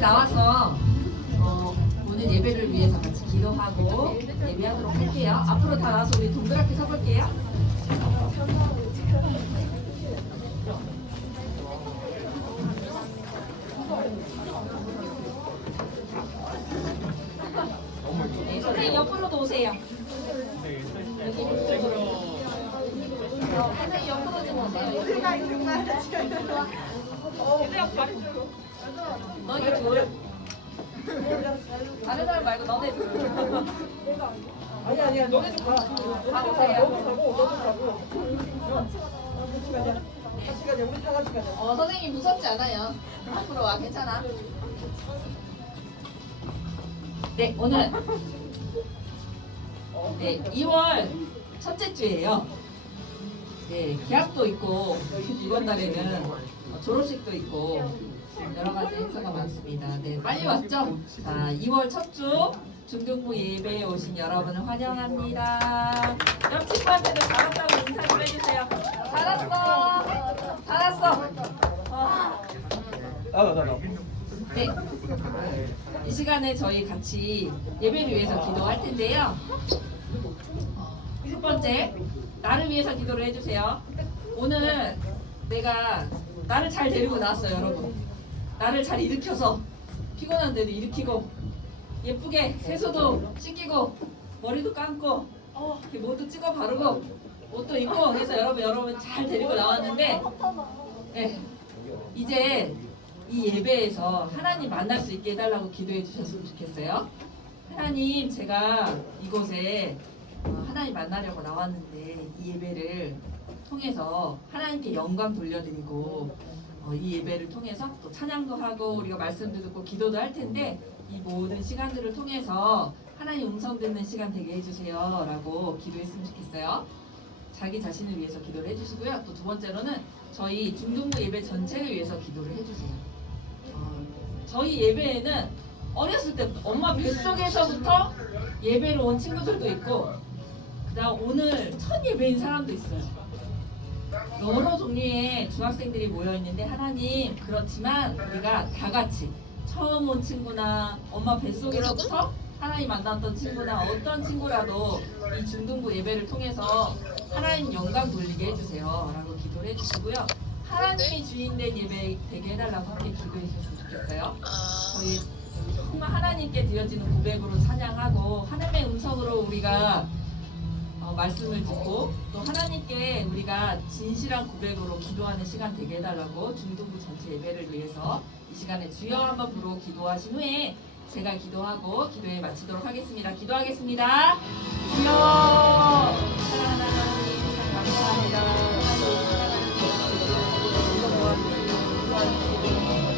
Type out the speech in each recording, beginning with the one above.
같이 나와서 오늘 예배를 위해서 같이 기도하고 예배하도록 할게요. 앞으로 다 나와서 우리 동그랗게 서볼게요. 네, 선생님 옆으로도 오세요. 여기 이쪽으로. 선생님 옆으로 좀 오세요. 너희 둘. 다른 사람 말고 너네 둘. 아니야 너네 좀 가. 가도 돼요. 너도 가고 너도 가고. 같이 가자. 같이 가자. 우리 다 같이 가자. 선생님 무섭지 않아요. 앞으로 와, 괜찮아. 네, 오늘 2월 첫째 주예요. 네, 개학도 있고 이번 달에는 졸업식도 있고 여러 가지 행사가 많습니다. 네, 빨리 왔죠? 자, 2월 첫 주 중등부 예배에 오신 여러분을 환영합니다. 옆 친구한테도 잘했다고 인사 좀 해주세요. 잘했어. 잘했어. 네. 이 시간에 저희 같이 예배를 위해서 기도할 텐데요. 첫 번째, 나를 위해서 기도를 해주세요. 오늘 내가 나를 잘 데리고 나왔어요, 여러분. 나를 잘 일으켜서 피곤한데도 일으키고 예쁘게 세수도 씻기고 머리도 감고 이렇게 모두 찍어 바르고 옷도 입고 해서 여러분 잘 데리고 나왔는데 네, 이제 이 예배에서 하나님 만날 수 있게 해달라고 기도해 주셨으면 좋겠어요. 하나님, 제가 이곳에 하나님 만나려고 나왔는데 이 예배를 통해서 하나님께 영광 돌려드리고 이 예배를 통해서 또 찬양도 하고 우리가 말씀도 듣고 기도도 할 텐데 이 모든 시간들을 통해서 하나님 음성 듣는 시간 되게 해주세요 라고 기도했으면 좋겠어요. 자기 자신을 위해서 기도를 해주시고요. 또 두 번째로는 저희 중등부 예배 전체를 위해서 기도를 해주세요. 저희 예배에는 어렸을 때부터 엄마 뱃속에서부터 예배를 온 친구들도 있고 그 다음 오늘 첫 예배인 사람도 있어요. 여러 종류의 중학생들이 모여있는데 하나님, 그렇지만 우리가 다 같이 처음 온 친구나 엄마 뱃속에서부터 하나님 만났던 친구나 어떤 친구라도 이 중등부 예배를 통해서 하나님 영광 돌리게 해주세요 라고 기도를 해주시고요. 하나님이 주인된 예배 되게 해달라고 함께 기도해 주셨으면 좋겠어요. 저희 정말 하나님께 드려지는 고백으로 찬양하고 하나님의 음성으로 우리가 말씀을 듣고 또 하나님께 우리가 진실한 고백으로 기도하는 시간 되게 해달라고 중등부 전체 예배를 위해서 이 시간에 주여 한번 부르고 기도하신 후에 제가 기도하고 기도에 마치도록 하겠습니다. 기도하겠습니다. 주여, 사랑하는 하나님 참 감사합니다.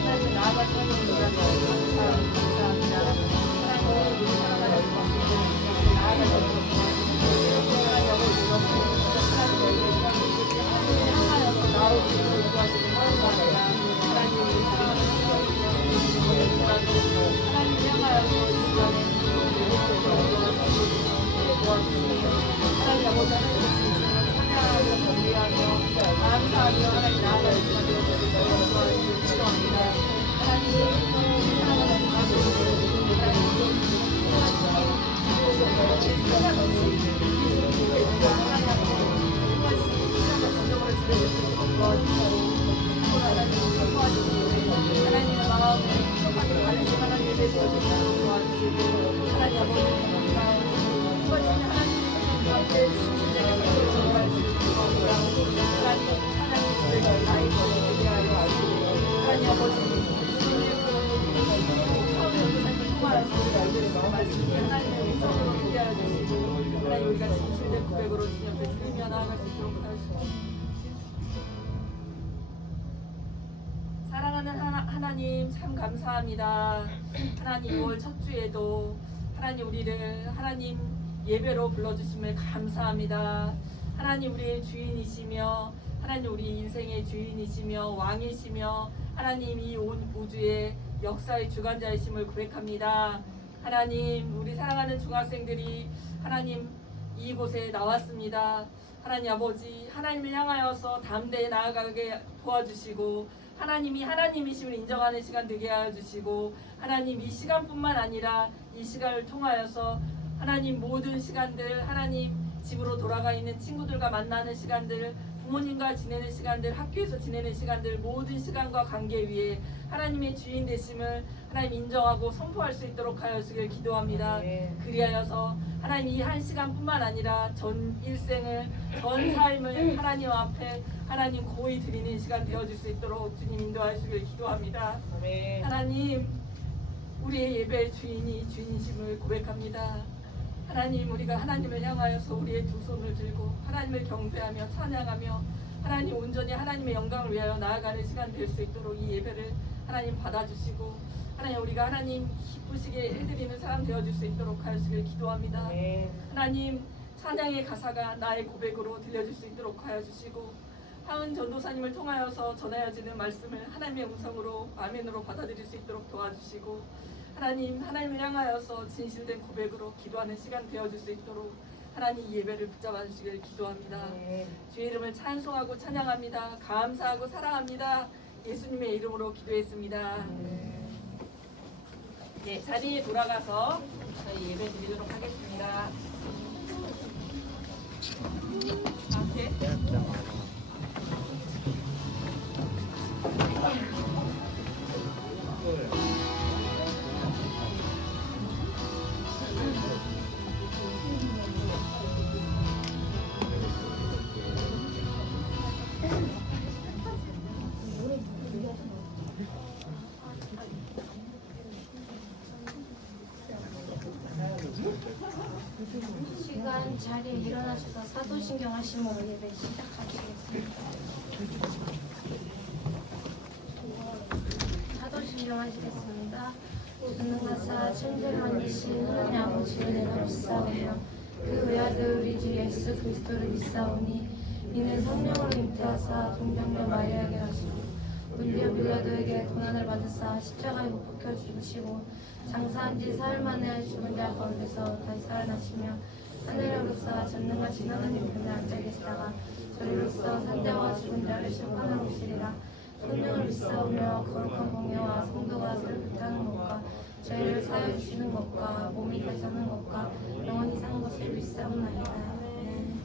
하나님 나아가시는 분들 감사합니다. 하나님 우리 살아가는 것을 나아가시는 우리가 진실된 고백으로 주님 앞에 드리며 나아갈 수 있도록 하시고 사랑하는 하나님 참 감사합니다. 하나님 2월 첫 주에도 하나님 우리를 하나님 예배로 불러주심을 감사합니다. 하나님 우리의 주인이시며 하나님 우리 인생의 주인이시며 왕이시며 하나님 이 온 우주의 역사의 주관자이심을 고백합니다. 하나님 우리 사랑하는 중학생들이 하나님 이곳에 나왔습니다. 하나님 아버지 하나님을 향하여서 담대히 나아가게 도와주시고 하나님이 하나님이심을 인정하는 시간 되게 하여 주시고 하나님 이 시간뿐만 아니라 이 시간을 통하여서 하나님 모든 시간들 하나님 집으로 돌아가 있는 친구들과 만나는 시간들 부모님과 지내는 시간들 학교에서 지내는 시간들 모든 시간과 관계 위에 하나님의 주인 되심을 하나님 인정하고 선포할 수 있도록 하여 주시길 기도합니다. 그리하여서 하나님 이 한 시간뿐만 아니라 전 일생을 전 삶을 하나님 앞에 하나님 고이 드리는 시간 되어줄 수 있도록 주님 인도하시길 기도합니다. 하나님 우리의 예배의 주인이 주인이심을 고백합니다. 하나님 우리가 하나님을 향하여서 우리의 두 손을 들고 하나님을 경배하며 찬양하며 하나님 온전히 하나님의 영광을 위하여 나아가는 시간 될 수 있도록 이 예배를 하나님 받아주시고 하나님 우리가 하나님 기쁘시게 해드리는 사람 되어줄 수 있도록 하여주길 기도합니다. 하나님 찬양의 가사가 나의 고백으로 들려줄 수 있도록 하여 주시고 하은 전도사님을 통하여서 전하여지는 말씀을 하나님의 음성으로 아멘으로 받아들일 수 있도록 도와주시고 하나님을 향하여서 진실된 고백으로 기도하는 시간 되어줄 수 있도록 하나님 이 예배를 붙잡아 주시길 기도합니다. 주의 이름을 찬송하고 찬양합니다. 감사하고 사랑합니다. 예수님의 이름으로 기도했습니다. 네, 자리에 돌아가서 저희 예배 드리도록 하겠습니다. 시간 자리에 일어나셔서 사도신경 하시므로 예배 시작하시겠습니다. 사도신경 하시겠습니다. 전능하사 천대만이신 하나님 아버지를 내가 믿사오며 그 외아들 우리 주 예수 그리스도를 믿사오니 이는 성령으로 잉태하사 동정녀 마리아에게 하시고 본디오 빌라도에게 고난을 받으사 십자가에 못 박혀 죽으시고 장사한 지 사흘 만에 죽은 자 가운데서 다시 살아나시며 하늘에 오르사 전능하신 하나님 편에 앉아 계시다가 저리로서 산자와 죽은 자를 심판하러 오시리라. 성령을 믿사오며 거룩한 공예와 성도가 서로 교통하는 것과 저희를 사여 주시는 것과 몸이 다시 사는 것과 영원히 사는 것을 믿사옵나이다. 아멘.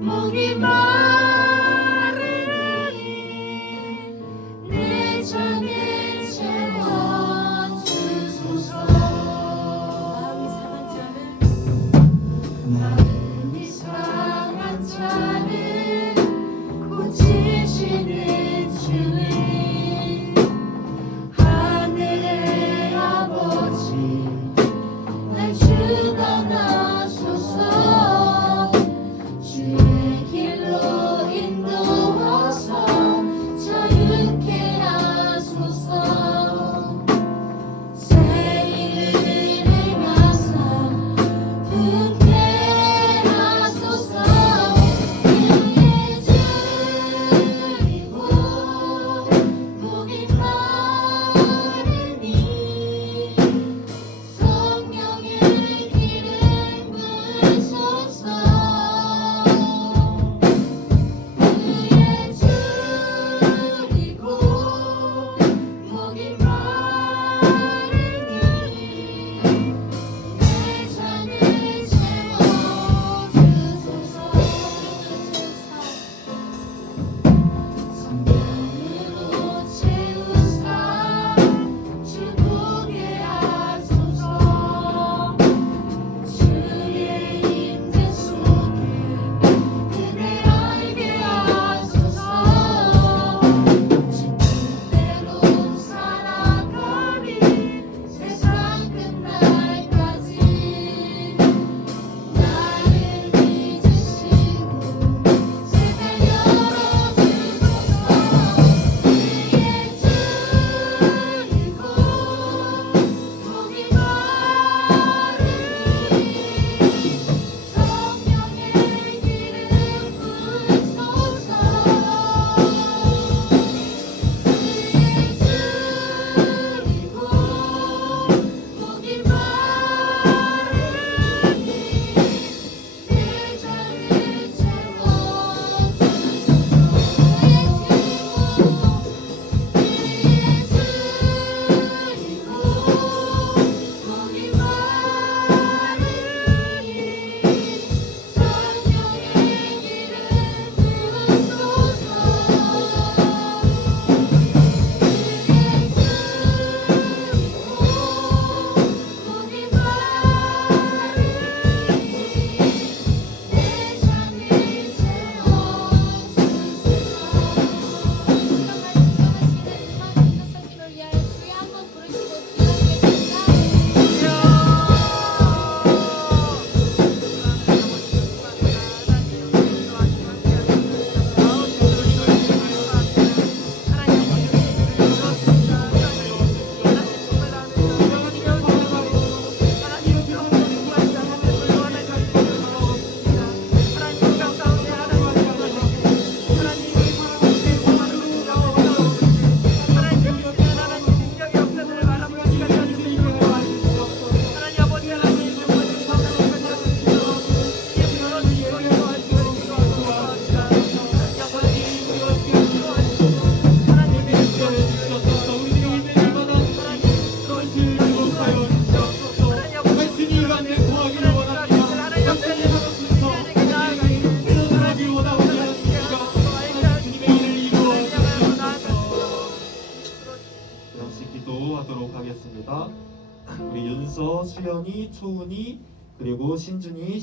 목이 마르니 내 잔을 채워주소서. 마음이 상한 자를 고치시는 주님, 하늘의 아버지 날 주관하소서. 주의 길로 인도하사 자유케 하소서. 새 일을 행하사 분케 하소서. 그의 줄이고 목이 마르니 성령의 기름 부으소서. 그의 줄이고 목이 마르니 내 잔을 채워주소서. 성령으로 채우사 주보게 하소서. 주의 임재 속에 그대 알게 하소서. 주 뜻대로 살아가리 세상 끝날까지. 나를 믿으시고 세상 열어주소서. 그의 줄이고 목이 마르니 성령의 기름 부으소서. 기도하도록 하겠습니다. 우리 윤서, 수연이, 초은이 그리고 신준이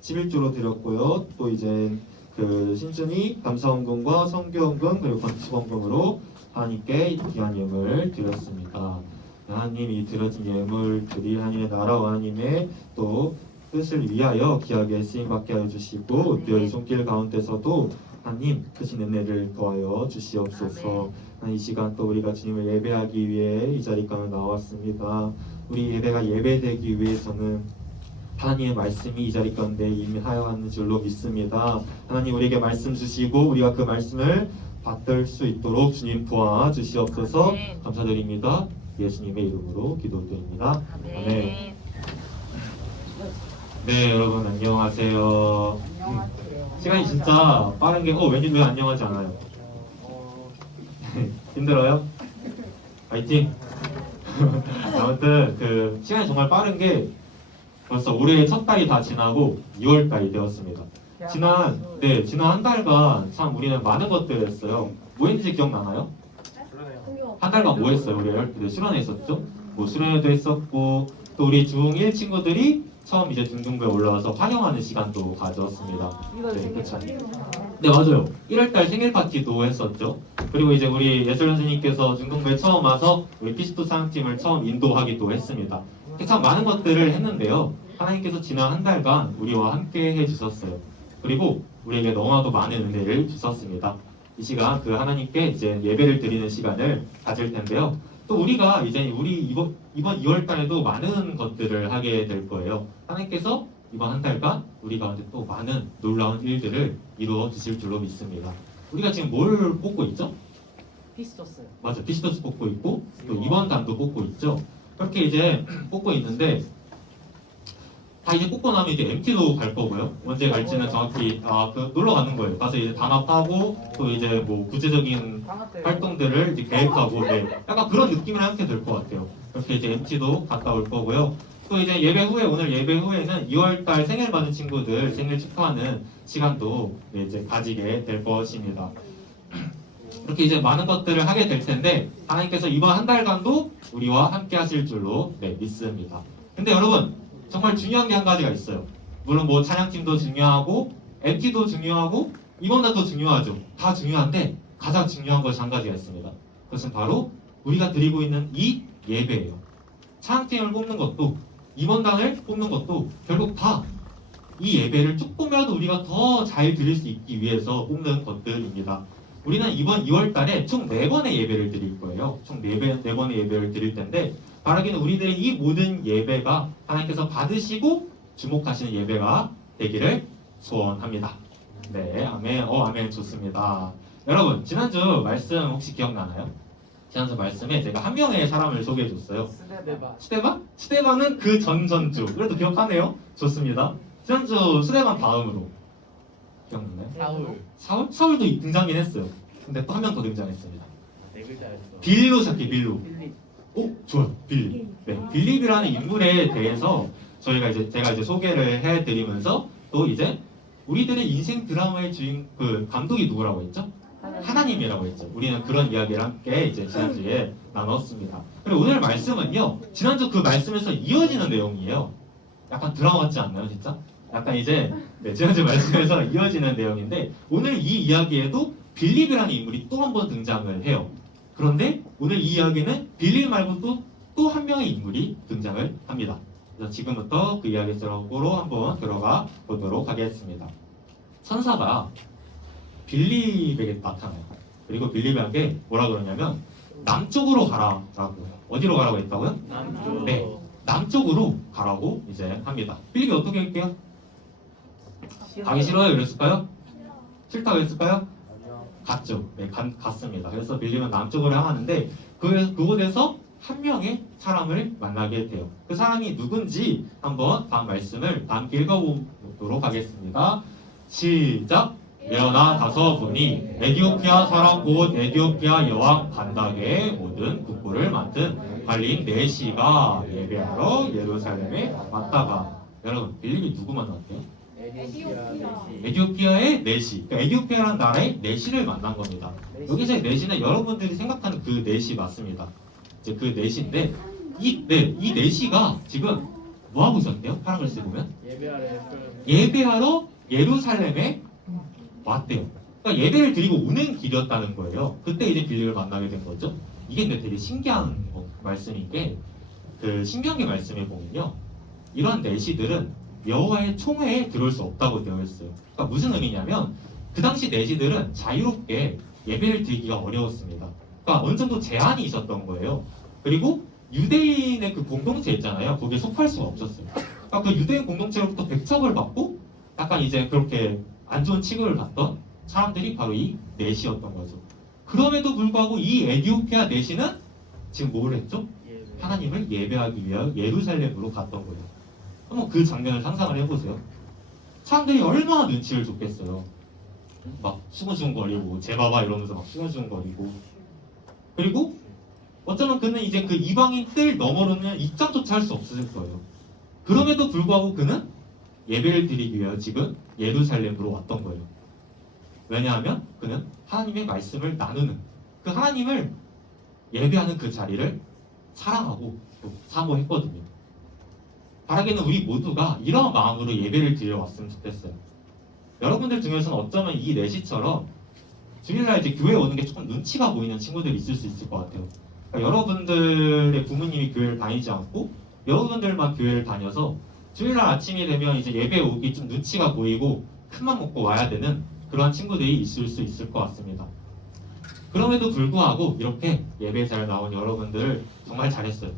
11조로 드렸고요. 또 이제 그 신준이 감사원금과 성교원금 그리고 건축원금으로 하나님께 귀한 예물 드렸습니다. 하나님이 드려진 예물들이 하나님의 나라와 하나님의 또 뜻을 위하여 귀하게 쓰임받게 하여 주시고 늘 손길 가운데서도 하나님 크신 은혜를 더하여 주시옵소서. 이 시간 또 우리가 주님을 예배하기 위해 이 자리까지 나왔습니다. 우리 예배가 예배되기 위해서는 하나님의 말씀이 이 자리 가운데 임하여가는 줄로 믿습니다. 하나님 우리에게 말씀 주시고 우리가 그 말씀을 받들 수 있도록 주님 도와주시옵소서. 감사드립니다. 예수님의 이름으로 기도드립니다. 아멘. 네, 여러분 안녕하세요. 시간이 진짜 빠른 게 왠지 왜 안녕하지 않아요? 힘들어요? 파이팅! 아무튼 그 시간이 정말 빠른 게 벌써 올해의 첫 달이 다 지나고 2월 달이 되었습니다. 지난 한 달간 참 우리는 많은 것들을 했어요. 뭐 했는지 기억나나요? 한 달간 뭐 했어요? 우리 네, 수련회 했었죠? 뭐 수련회도 했었고 또 우리 중1 친구들이 처음 이제 중등부에 올라와서 환영하는 시간도 가졌습니다. 네, 그렇죠. 네, 맞아요. 1월달 생일 파티도 했었죠. 그리고 이제 우리 예술 선생님께서 중등부에 처음 와서 우리 피스토 사랑팀을 처음 인도하기도 했습니다. 참 많은 것들을 했는데요. 하나님께서 지난 한 달간 우리와 함께 해주셨어요. 그리고 우리에게 너무나도 많은 은혜를 주셨습니다. 이 시간 그 하나님께 이제 예배를 드리는 시간을 가질 텐데요. 또 우리가 이제 이번 2월 달에도 많은 것들을 하게 될 거예요. 하나님께서 이번 한 달간 우리 가운데 또 많은 놀라운 일들을 이루어 주실 줄로 믿습니다. 우리가 지금 뭘 뽑고 있죠? 피스토스. 맞아, 피스토스 뽑고 있고 또 이번 단도 뽑고 있죠. 그렇게 이제 뽑고 있는데 다 이제 뽑고 나면 이제 MT도 갈 거고요. 언제 갈지는 정확히 놀러 가는 거예요. 가서 이제 단합하고 또 이제 뭐 구체적인 활동들을 이제 계획하고 네, 약간 그런 느낌을 함께 될 것 같아요. 그렇게 이제 MT도 갔다 올 거고요. 또 이제 예배 후에 오늘 예배 후에는 2월달 생일 받은 친구들 생일 축하하는 시간도 네, 이제 가지게 될 것입니다. 이렇게 이제 많은 것들을 하게 될 텐데 하나님께서 이번 한 달간도 우리와 함께 하실 줄로 네, 믿습니다. 근데 여러분 정말 중요한 게 한 가지가 있어요. 물론 뭐 찬양팀도 중요하고 MT도 중요하고 이번 달도 중요하죠. 다 중요한데 가장 중요한 것이 한 가지가 있습니다. 그것은 바로 우리가 드리고 있는 이 예배예요. 찬양팀을 뽑는 것도 이번 단을 뽑는 것도 결국 다 이 예배를 조금이라도 우리가 더 잘 드릴 수 있기 위해서 뽑는 것들입니다. 우리는 이번 2월 달에 총 4번의 예배를 드릴 거예요. 총 4번의 예배를 드릴 텐데 바라기는 우리들의 이 모든 예배가 하나님께서 받으시고 주목하시는 예배가 되기를 소원합니다. 네, 아멘. 아멘. 좋습니다. 여러분, 지난주 말씀 혹시 기억나나요? 지난주 말씀에 제가 한 명의 사람을 소개해 줬어요. 스데반? 스데반은 그 전전주. 그래도 기억하네요. 좋습니다. 지난주 스데반 다음으로 기억나나요? 사울도 등장이긴 했어요. 근데 또 한 명 더 등장했습니다. 네 글자였어. 빌로 시작해, 빌로. 오, 좋아요. 빌립. 네, 빌립이라는 인물에 대해서 제가 이제 소개를 해드리면서 또 이제 우리들의 인생 드라마의 그 감독이 누구라고 했죠? 하나님이라고 했죠. 우리는 그런 이야기를 함께 이제 지난주에 나눴습니다. 그리고 오늘 말씀은요, 지난주 그 말씀에서 이어지는 내용이에요. 약간 드라마 같지 않나요, 진짜? 약간 이제 지난주 말씀에서 이어지는 내용인데 오늘 이 이야기에도 빌립이라는 인물이 또 한 번 등장을 해요. 그런데 오늘 이 이야기는 빌립 말고 또 한 명의 인물이 등장을 합니다. 그래서 지금부터 그 이야기 속으로 한번 들어가 보도록 하겠습니다. 천사가 빌립에게 나타나요. 그리고 빌립에게 뭐라 그러냐면 남쪽으로 가라라고 해요. 어디로 가라고 했다고요? 남쪽. 네, 남쪽으로 가라고 이제 합니다. 빌립이 어떻게 할게요? 가기 싫어요? 이랬을까요? 싫다고 했을까요? 갔죠. 네, 갔습니다. 그래서 빌립은 남쪽으로 향하는데 그곳에서 한 명의 사람을 만나게 돼요. 그 사람이 누군지 한번 다음 말씀을 함께 읽어보도록 하겠습니다. 시작! 일어나 가서 보니 에디오피아 사람 곧 에디오피아 여왕 간닥의 모든 국부를 맡은 관리인 네시가 예배하러 예루살렘에 왔다가 여러분 빌립이 누구 만났대요? 에디오피아의 네시. 그러니까 에디오피아라는 나라의 네시를 만난 겁니다. 여기서의 네시는 여러분들이 생각하는 그 네시 맞습니다. 이제 그 네시인데 이 네시가 지금 뭐 하고 있었대요? 파란 글씨 보면 예배하러 예루살렘에 왔대요. 그러니까 예배를 드리고 오는 길이었다는 거예요. 그때 이제 빌립을 만나게 된 거죠. 이게 근데 되게 신기한 말씀인 게 그 신명기 말씀에 보면요, 이런 내시들은 여호와의 총회에 들어올 수 없다고 되어 있어요. 그러니까 무슨 의미냐면 그 당시 내시들은 자유롭게 예배를 드리기가 어려웠습니다. 그러니까 어느 정도 제한이 있었던 거예요. 그리고 유대인의 그 공동체 있잖아요. 거기에 속할 수가 없었어요. 그러니까 그 유대인 공동체로부터 백척을 받고 약간 이제 그렇게 안 좋은 취급을 받던 사람들이 바로 이 내시였던 거죠. 그럼에도 불구하고 이 에디오피아 내시는 지금 뭘 했죠? 하나님을 예배하기 위해 예루살렘으로 갔던 거예요. 한번 그 장면을 상상을 해보세요. 사람들이 얼마나 눈치를 줬겠어요. 막 수근수근거리고 제봐봐 이러면서 막 수근수근거리고, 그리고 어쩌면 그는 이제 그 이방인 뜰 너머로는 입장조차 할 수 없었을 거예요. 그럼에도 불구하고 그는 예배를 드리기 위해 지금 예루살렘으로 왔던 거예요. 왜냐하면 그는 하나님의 말씀을 나누는 그 하나님을 예배하는 그 자리를 사랑하고 또 사모했거든요. 바라기는 우리 모두가 이런 마음으로 예배를 드리러 왔으면 좋겠어요. 여러분들 중에서는 어쩌면 이 내시처럼 주일날 이제 교회 오는 게 조금 눈치가 보이는 친구들이 있을 수 있을 것 같아요. 그러니까 여러분들의 부모님이 교회를 다니지 않고 여러분들만 교회를 다녀서 주일날 아침이 되면 이제 예배 오기 좀 눈치가 보이고 큰맘 먹고 와야 되는 그러한 친구들이 있을 수 있을 것 같습니다. 그럼에도 불구하고 이렇게 예배 잘 나온 여러분들 정말 잘했어요.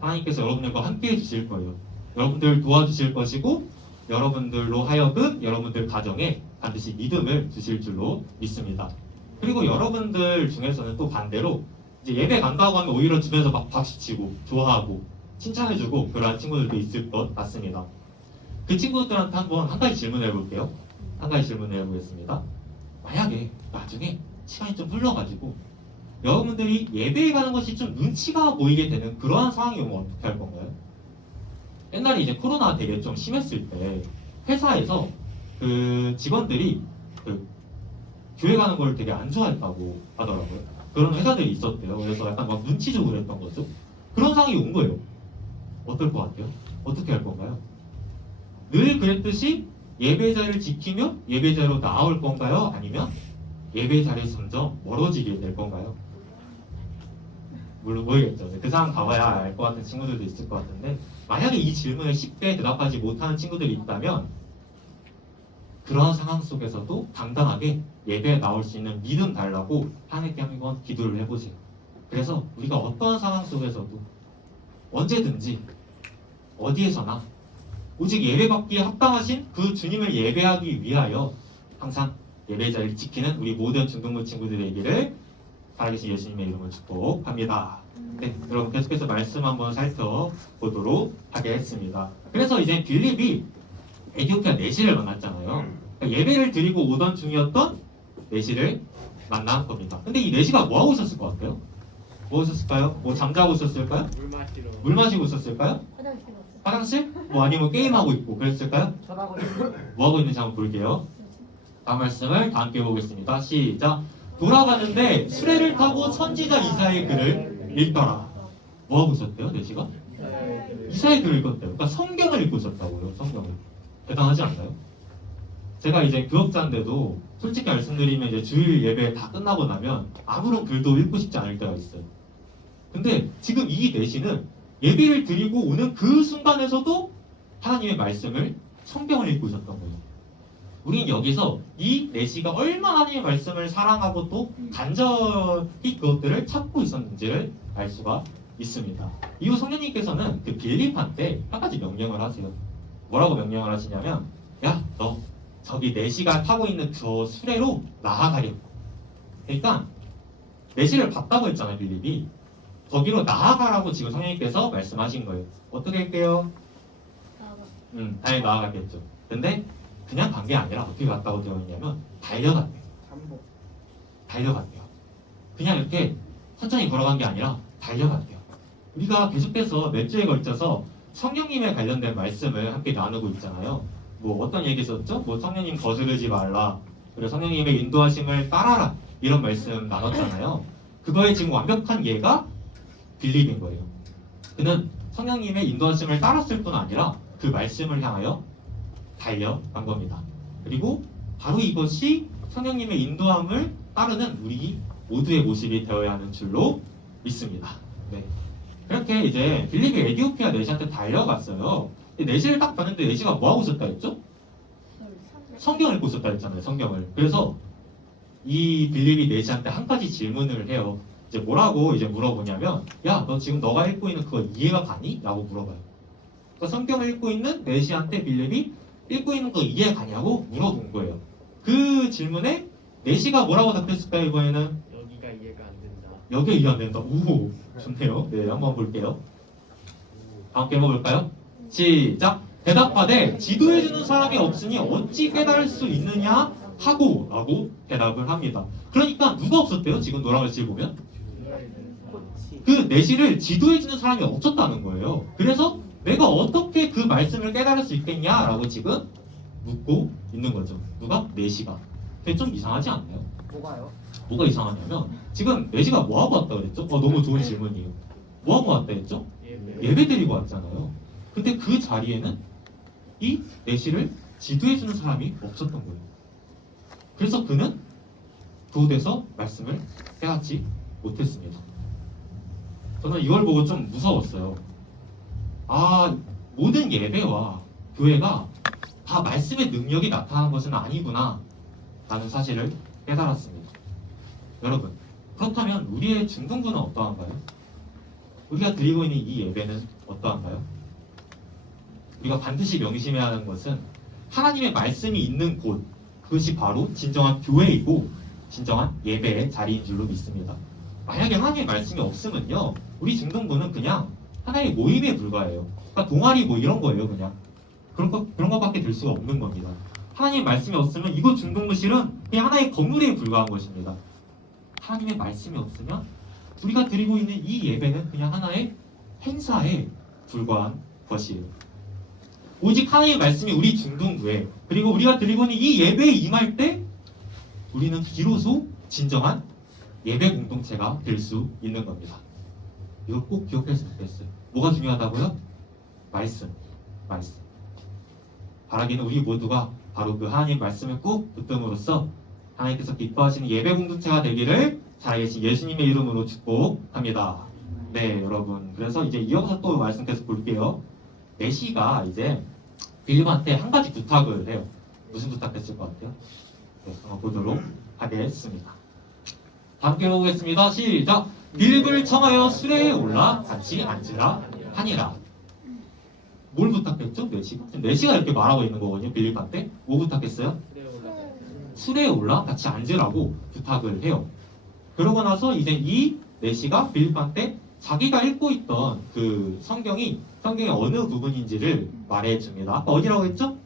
하나님께서 여러분들과 함께 해주실 거예요. 여러분들 도와주실 것이고 여러분들로 하여금 여러분들 가정에 반드시 믿음을 주실 줄로 믿습니다. 그리고 여러분들 중에서는 또 반대로 이제 예배 간다고 하면 오히려 주변에서 막 박수치고 좋아하고 칭찬해주고 그러한 친구들도 있을 것 같습니다. 그 친구들한테 한번 한 가지 질문을 해볼게요. 한 가지 질문을 해보겠습니다. 만약에 나중에 시간이 좀 흘러가지고 여러분들이 예배에 가는 것이 좀 눈치가 보이게 되는 그러한 상황이 오면 어떻게 할 건가요? 옛날에 이제 코로나 되게 좀 심했을 때 회사에서 그 직원들이 그 교회 가는 걸 되게 안 좋아했다고 하더라고요. 그런 회사들이 있었대요. 그래서 약간 막 눈치 주고 그랬던 거죠. 그런 상황이 온 거예요. 어떨 것 같아요? 어떻게 할 건가요? 늘 그랬듯이 예배자를 지키며 예배자로 나아올 건가요? 아니면 예배자리에서 점점 멀어지게 될 건가요? 물론 모르겠죠. 그 상황 가봐야 알 것 같은 친구들도 있을 것 같은데 만약에 이 질문에 쉽게 대답하지 못하는 친구들이 있다면 그런 상황 속에서도 당당하게 예배에 나올 수 있는 믿음 달라고 하나님께 한번 기도를 해보세요. 그래서 우리가 어떤 상황 속에서도 언제든지 어디에서나 오직 예배받기에 합당하신 그 주님을 예배하기 위하여 항상 예배자를 지키는 우리 모든 중등부 친구들 되기를 살아계신 예수님의 이름으로 축복합니다. 네, 여러분 계속해서 말씀 한번 살펴보도록 하겠습니다. 그래서 이제 빌립이 에티오피아 내시를 만났잖아요. 그러니까 예배를 드리고 오던 중이었던 내시를 만난 겁니다. 근데 이 내시가 뭐 하고 있었을 것 같아요? 뭐 하셨을까요? 뭐 잠자고 있었을까요? 물 마시고 있었을까요? 화장실? 뭐 아니면 게임하고 있고 그랬을까요? 뭐 하고 있는지 한번 볼게요. 다음 말씀을 다 함께 보겠습니다. 시작. 돌아가는데 수레를 타고 선지자 이사의 글을 읽더라. 뭐 하고 있었대요, 내시가? 이사의 글을 읽었대요. 그러니까 성경을 읽고 있었다고요, 성경을. 대단하지 않나요? 제가 이제 교역자인데도 솔직히 말씀드리면 이제 주일 예배 다 끝나고 나면 아무런 글도 읽고 싶지 않을 때가 있어요. 근데 지금 이 내시는 예배를 드리고 오는 그 순간에서도 하나님의 말씀을 성경을 읽고 있었던 거예요. 우린 여기서 이 내시가 얼마나 하나님의 말씀을 사랑하고 또 간절히 그것들을 찾고 있었는지를 알 수가 있습니다. 이후 성령님께서는 그 빌립한테 한 가지 명령을 하세요. 뭐라고 명령을 하시냐면 야, 너 저기 내시가 타고 있는 저 수레로 나아가렴. 그러니까 내시를 봤다고 했잖아요, 빌립이. 거기로 나아가라고 지금 성령님께서 말씀하신 거예요. 어떻게 할게요? 당연히 나아갔겠죠. 근데 그냥 간 게 아니라 어떻게 갔다고 되어 있냐면 달려갔대요. 달려갔대요. 그냥 이렇게 천천히 걸어간 게 아니라 달려갔대요. 우리가 계속해서 몇 주에 걸쳐서 성령님에 관련된 말씀을 함께 나누고 있잖아요. 뭐 어떤 얘기 있었죠? 뭐 성령님 거스르지 말라. 그리고 성령님의 인도하심을 따라라. 이런 말씀 나눴잖아요. 그거에 지금 완벽한 예가 빌립인 거예요. 그는 성령님의 인도하심을 따랐을 뿐 아니라 그 말씀을 향하여 달려간 겁니다. 그리고 바로 이것이 성령님의 인도함을 따르는 우리 모두의 모습이 되어야 하는 줄로 믿습니다. 네. 그렇게 이제 빌립이 에티오피아 내시한테 달려갔어요. 내시를 딱 봤는데 내시가 뭐 하고 있었다 했죠? 성경을 읽고 있었다 했잖아요. 성경을. 그래서 이 빌립이 내시한테 한 가지 질문을 해요. 이제 뭐라고 이제 물어보냐면 야, 너 지금 너가 읽고 있는 그거 이해가 가니? 라고 물어봐요. 그러니까 성경을 읽고 있는 내시한테 빌립이 읽고 있는 거 이해 가냐고 물어본 거예요. 그 질문에 내시가 뭐라고 답했을까요? 이번에는 여기가 이해가 안 된다. 여기에 이해 안 된다. 오, 좋네요. 네, 한번 볼게요. 함께 해볼까요? 시작. 대답하되 지도해주는 사람이 없으니 어찌 깨달을 수 있느냐 하고 라고 대답을 합니다. 그러니까 누가 없었대요? 지금 노란글씨 보면 그 내시를 지도해주는 사람이 없었다는 거예요. 그래서 내가 어떻게 그 말씀을 깨달을 수 있겠냐라고 지금 묻고 있는 거죠. 누가? 내시가. 그게 좀 이상하지 않나요? 뭐가요? 뭐가 이상하냐면 지금 내시가 뭐 하고 왔다 그랬죠? 너무 좋은 질문이에요. 뭐 하고 왔다 했죠? 예배 드리고 왔잖아요. 근데 그 자리에는 이 내시를 지도해주는 사람이 없었던 거예요. 그래서 그는 도대서 말씀을 깨닫지 못했습니다. 저는 이걸 보고 좀 무서웠어요. 모든 예배와 교회가 다 말씀의 능력이 나타나는 것은 아니구나 라는 사실을 깨달았습니다. 여러분, 그렇다면 우리의 중등부는 어떠한가요? 우리가 드리고 있는 이 예배는 어떠한가요? 우리가 반드시 명심해야 하는 것은 하나님의 말씀이 있는 곳, 그것이 바로 진정한 교회이고 진정한 예배의 자리인 줄로 믿습니다. 만약에 하나님의 말씀이 없으면요, 우리 중등부는 그냥 하나의 모임에 불과해요. 그러니까 동아리 뭐 이런 거예요, 그냥. 그런 것밖에 될 수가 없는 겁니다. 하나님의 말씀이 없으면 이곳 중등부실은 그냥 하나의 건물에 불과한 것입니다. 하나님의 말씀이 없으면 우리가 드리고 있는 이 예배는 그냥 하나의 행사에 불과한 것이에요. 오직 하나님의 말씀이 우리 중등부에, 그리고 우리가 드리고 있는 이 예배에 임할 때 우리는 비로소 진정한 예배 공동체가 될 수 있는 겁니다. 이걸 꼭 기억했으면 좋겠어요. 뭐가 중요하다고요? 말씀. 바라기는 우리 모두가 바로 그 하나님 말씀을 꼭 붙듦으로써 하나님께서 기뻐하시는 예배 공동체가 되기를 살아계신 예수님의 이름으로 축복합니다. 네, 여러분. 그래서 이제 이어서 또 말씀 계속 볼게요. 내시가 이제 빌립한테 한 가지 부탁을 해요. 무슨 부탁했을 것 같아요? 네, 한번 보도록 하겠습니다. 함께 보겠습니다. 시작! 빌립을 청하여 수레에 올라 같이 앉으라 하니라. 뭘 부탁했죠? 내시가? 지금 내시가 이렇게 말하고 있는 거거든요. 빌립한테. 뭐 부탁했어요? 수레에 올라 같이 앉으라고 부탁을 해요. 그러고 나서 이제 이 내시가 빌립한테 자기가 읽고 있던 그 성경의 어느 부분인지를 말해줍니다. 아까 어디라고 했죠?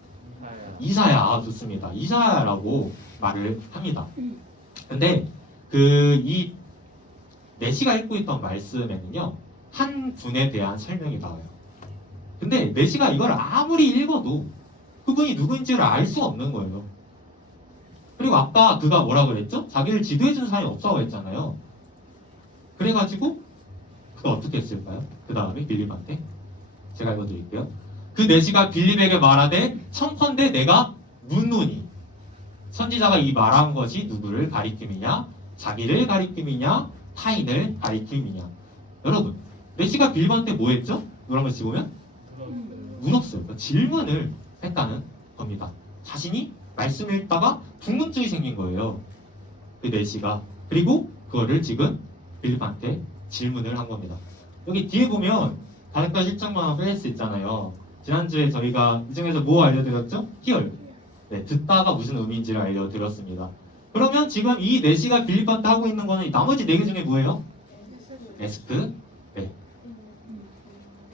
이사야. 좋습니다. 이사야라고 말을 합니다. 근데 이 내시가 읽고 있던 말씀에는요, 한 분에 대한 설명이 나와요. 근데 내시가 이걸 아무리 읽어도 그분이 누구인지를 알 수 없는 거예요. 그리고 아까 그가 뭐라고 그랬죠? 자기를 지도해주는 사람이 없다고 했잖아요. 그래가지고 그가 어떻게 했을까요? 그 다음에 빌립한테 제가 읽어드릴게요. 그 내시가 빌립에게 말하되 청컨대 내가 묻노니, 선지자가 이 말한 것이 누구를 가리킴이냐? 자기를 가리킴이냐? 타인을 가리킴이냐? 여러분, 내시가 빌립한테 뭐 했죠? 이런 걸 보면 물었어요. 그러니까 질문을 했다는 겁니다. 자신이 말씀을 읽다가 궁금증이 생긴 거예요. 그 내시가. 그리고 그거를 지금 빌립한테 질문을 한 겁니다. 여기 뒤에 보면 다니까 1장만 플레이스 있잖아요. 지난주에 저희가 이 중에서 뭐 알려드렸죠? 히얼. 네, 듣다가 무슨 의미인지를 알려드렸습니다. 그러면 지금 이 내시가 빌립한테 하고 있는 거는 나머지 4개 중에 뭐예요? 에스크. 네.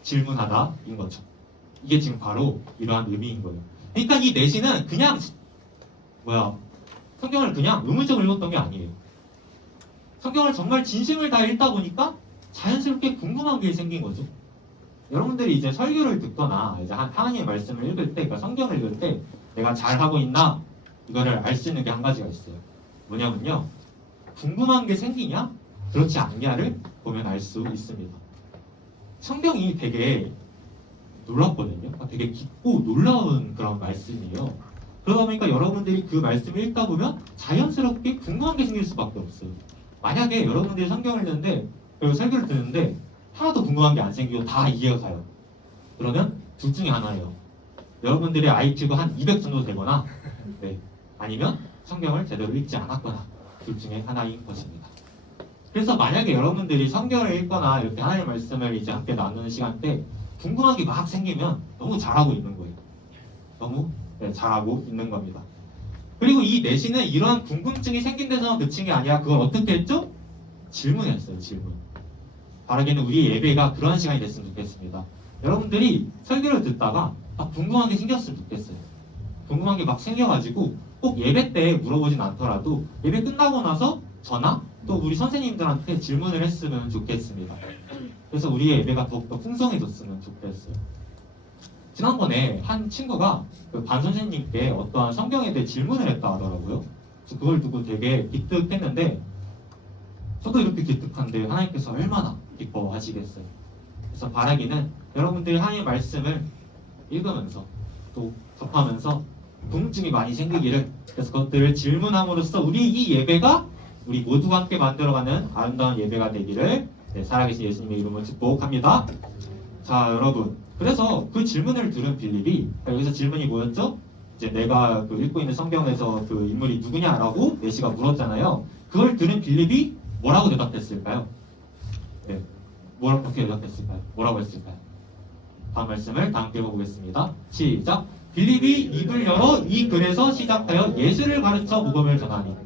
질문하다인 거죠. 이게 지금 바로 이러한 의미인 거예요. 그러니까 이 내시는 그냥 성경을 그냥 의문적으로 읽었던 게 아니에요. 성경을 정말 진심을 다 읽다 보니까 자연스럽게 궁금한 게 생긴 거죠. 여러분들이 이제 설교를 듣거나 이제 하나님의 말씀을 읽을 때, 그러니까 성경을 읽을 때 내가 잘 하고 있나 이거를 알 수 있는 게 한 가지가 있어요. 뭐냐면요, 궁금한 게 생기냐 그렇지 않냐를 보면 알 수 있습니다. 성경이 되게 놀랍거든요. 되게 깊고 놀라운 그런 말씀이에요. 그러다 보니까 여러분들이 그 말씀을 읽다 보면 자연스럽게 궁금한 게 생길 수밖에 없어요. 만약에 여러분들이 성경을 읽는데, 그리고 설교를 듣는데 하나도 궁금한 게 안 생기고 다 이해가 가요. 그러면 둘 중에 하나예요. 여러분들의 IQ가 한 200 정도 되거나, 네, 아니면 성경을 제대로 읽지 않았거나, 둘 중에 하나인 것입니다. 그래서 만약에 여러분들이 성경을 읽거나 이렇게 하나님의 말씀을 이제 함께 나누는 시간 때 궁금한 게 막 생기면 너무 잘하고 있는 거예요. 너무 잘하고 있는 겁니다. 그리고 이 내시는 이러한 궁금증이 생긴 데서만 그친 게 아니라 그걸 어떻게 했죠? 질문했어요. 질문. 바라기는 우리의 예배가 그런 시간이 됐으면 좋겠습니다. 여러분들이 설교를 듣다가 막 궁금한 게 생겼으면 좋겠어요. 궁금한 게 막 생겨가지고 꼭 예배 때 물어보진 않더라도 예배 끝나고 나서 저나 또 우리 선생님들한테 질문을 했으면 좋겠습니다. 그래서 우리의 예배가 더욱더 풍성해졌으면 좋겠어요. 지난번에 한 친구가 그반 선생님께 어떠한 성경에 대해 질문을 했다 하더라고요. 그래서 그걸 두고 되게 기특했는데 저도 이렇게 기특한데 하나님께서 얼마나 기뻐하시겠어요. 그래서 바라기는 여러분들이 하나님의 말씀을 읽으면서 또 접하면서 궁금증이 많이 생기기를, 그래서 그것들을 질문함으로써 우리 이 예배가 우리 모두가 함께 만들어가는 아름다운 예배가 되기를 살아계신 예수님의 이름으로 축복합니다. 자 여러분, 그래서 그 질문을 들은 빌립이, 여기서 질문이 뭐였죠? 이제 내가 그 읽고 있는 성경에서 그 인물이 누구냐라고 메시가 물었잖아요. 그걸 들은 빌립이 뭐라고 대답했을까요? 네, 어떻게 대답했을까요? 뭐라고 했을까요? 다음 말씀을 다 함께 읽어보겠습니다. 시작. 빌립이 입을 열어 이 글에서 시작하여 예수를 가르쳐 복음을 전하니.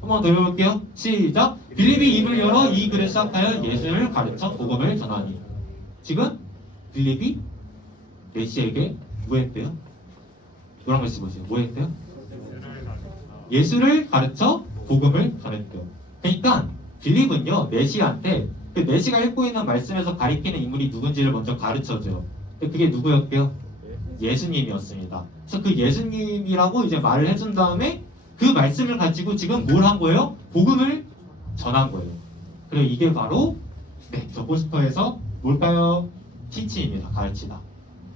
한번 더 읽어볼게요. 시작. 빌립이 입을 열어 이 글에서 시작하여 예수를 가르쳐 복음을 전하니. 지금 빌립이 메시에게 뭐 했대요? 노란 글씨 보세요. 뭐 했대요? 예수를 가르쳐 복음을 전했대요. 그러니까 빌립은요 메시한테 그 메시가 읽고 있는 말씀에서 가리키는 인물이 누군지를 먼저 가르쳐줘요. 근데 그게 누구였게요? 예수님이었습니다. 그래서 그 예수님이라고 이제 말을 해준 다음에 그 말씀을 가지고 지금 뭘 한 거예요? 복음을 전한 거예요. 그리고 이게 바로 저 포스터에서 뭘까요? 티치입니다. 가르치다.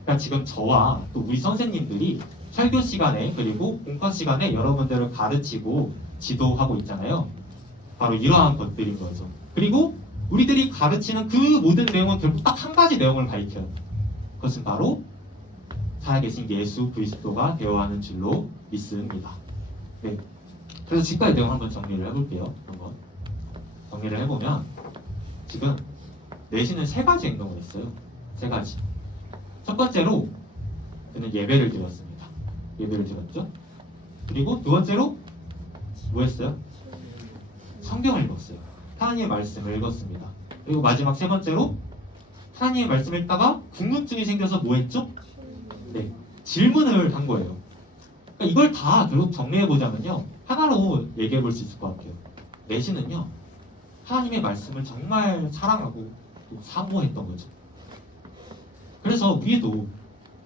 그러니까 지금 저와 또 우리 선생님들이 설교 시간에 그리고 공과 시간에 여러분들을 가르치고 지도하고 있잖아요. 바로 이러한 것들인 거죠. 그리고 우리들이 가르치는 그 모든 내용은 결국 딱 한 가지 내용을 가르쳐요. 그것은 바로 살아계신 예수 그리스도가 되어야 하는 줄로 믿습니다. 네. 그래서 지금까지 내용 한번 정리를 해볼게요. 한번 정리를 해보면 지금 내시는 세 가지 행동을 했어요. 세 가지. 첫 번째로 저는 예배를 드렸습니다. 예배를 드렸죠. 그리고 두 번째로 뭐 했어요? 성경을 읽었어요. 하나님의 말씀을 읽었습니다. 그리고 마지막 세 번째로 하나님의 말씀을 읽다가 궁금증이 생겨서 뭐 했죠? 네, 질문을 한 거예요. 그러니까 이걸 다 결국 정리해보자면요, 하나로 얘기해 볼 수 있을 것 같아요. 내시는요, 하나님의 말씀을 정말 사랑하고 또 사모했던 거죠. 그래서 우리도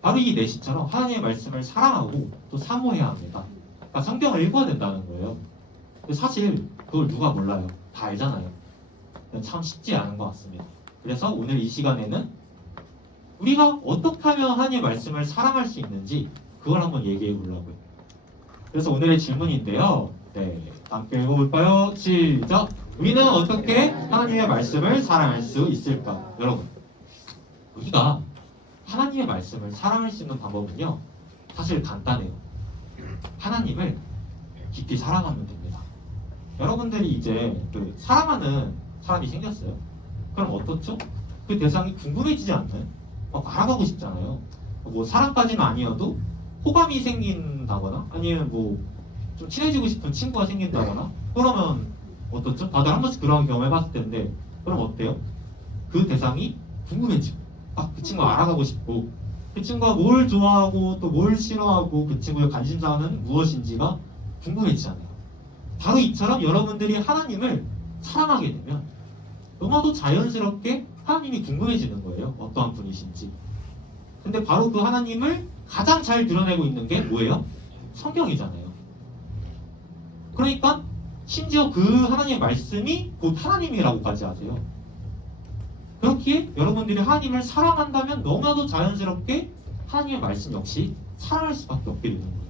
바로 이 내시처럼 하나님의 말씀을 사랑하고 또 사모해야 합니다. 그러니까 성경을 읽어야 된다는 거예요. 근데 사실 그걸 누가 몰라요? 다 알잖아요. 참 쉽지 않은 것 같습니다. 그래서 오늘 이 시간에는 우리가 어떻게 하면 하나님의 말씀을 사랑할 수 있는지 그걸 한번 얘기해 보려고요. 그래서 오늘의 질문인데요. 네, 함께 읽어볼까요? 시작! 우리는 어떻게 하나님의 말씀을 사랑할 수 있을까? 여러분, 우리가 하나님의 말씀을 사랑할 수 있는 방법은요, 사실 간단해요. 하나님을 깊이 사랑하면 됩니다. 여러분들이 이제 그 사랑하는 사람이 생겼어요. 그럼 어떻죠? 그 대상이 궁금해지지 않나요? 막 알아가고 싶잖아요. 뭐 사랑까지는 아니어도 호감이 생긴다거나 아니면 뭐 좀 친해지고 싶은 친구가 생긴다거나 그러면 어떻죠? 다들 한 번씩 그런 경험해봤을 텐데 그럼 어때요? 그 대상이 궁금해지고 그 친구가 알아가고 싶고 그 친구가 뭘 좋아하고 또 뭘 싫어하고 그 친구의 관심사는 무엇인지가 궁금해지잖아요. 바로 이처럼 여러분들이 하나님을 사랑하게 되면 너무나도 자연스럽게 하나님이 궁금해지는 거예요. 어떠한 분이신지. 근데 바로 그 하나님을 가장 잘 드러내고 있는 게 뭐예요? 성경이잖아요. 그러니까 심지어 그 하나님의 말씀이 곧 하나님이라고까지 하세요. 그렇기에 여러분들이 하나님을 사랑한다면 너무나도 자연스럽게 하나님의 말씀 역시 사랑할 수밖에 없게 되는 거예요.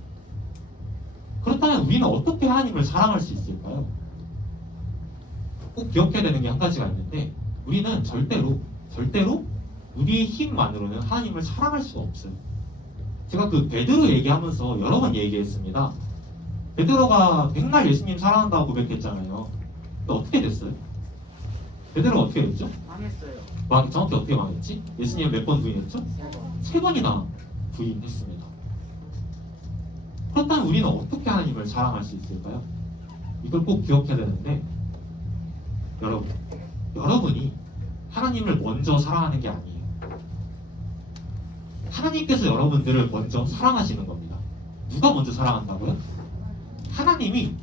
그렇다면 우리는 어떻게 하나님을 사랑할 수 있을까요? 꼭 기억해야 되는 게 한 가지가 있는데 우리는 절대로 우리의 힘만으로는 하나님을 사랑할 수가 없어요. 제가 그 베드로 얘기하면서 여러 번 얘기했습니다. 베드로가 백날 예수님 사랑한다고 고백했잖아요. 근데 어떻게 됐어요? 베드로가 어떻게 됐죠? 망했어요. 정확히 어떻게 망했지? 예수님 몇 번 부인했죠? 3번이나 부인했습니다. 그렇다면 우리는 어떻게 하나님을 사랑할 수 있을까요? 이걸 꼭 기억해야 되는데 여러분이 하나님을 먼저 사랑하는 게 아니에요. 하나님께서 여러분들을 먼저 사랑하시는 겁니다. 누가 먼저 사랑한다고요? 하나님이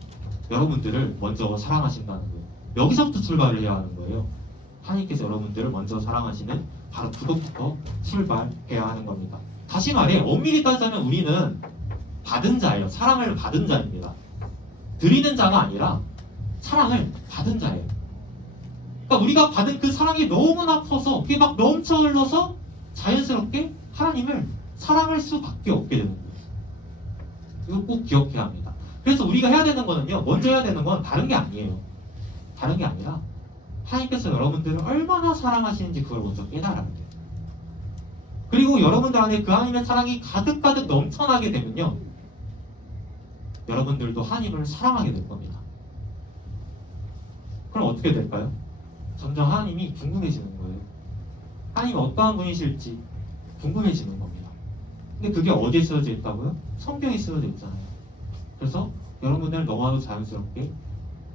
여러분들을 먼저 사랑하신다는 거예요. 여기서부터 출발을 해야 하는 거예요. 하나님께서 여러분들을 먼저 사랑하시는 바로 그것부터 출발해야 하는 겁니다. 다시 말해 엄밀히 따지자면 우리는 받은 자예요. 사랑을 받은 자입니다. 드리는 자가 아니라 사랑을 받은 자예요. 그러니까 우리가 받은 그 사랑이 너무나 커서 그게 막 넘쳐 흘러서 자연스럽게 하나님을 사랑할 수밖에 없게 되는 거예요. 이거 꼭 기억해야 합니다. 그래서 우리가 해야 되는 거는요, 먼저 해야 되는 건 다른 게 아니에요. 다른 게 아니라 하나님께서 여러분들을 얼마나 사랑하시는지 그걸 먼저 깨달아야 돼요. 그리고 여러분들 안에 그 하나님의 사랑이 가득가득 넘쳐나게 되면요, 여러분들도 하나님을 사랑하게 될 겁니다. 그럼 어떻게 될까요? 점점 하나님이 궁금해지는 거예요. 하나님이 어떠한 분이실지 궁금해지는 겁니다. 근데 그게 어디에 쓰여져 있다고요? 성경에 쓰여져 있잖아요. 그래서 여러분들 너무나도 자연스럽게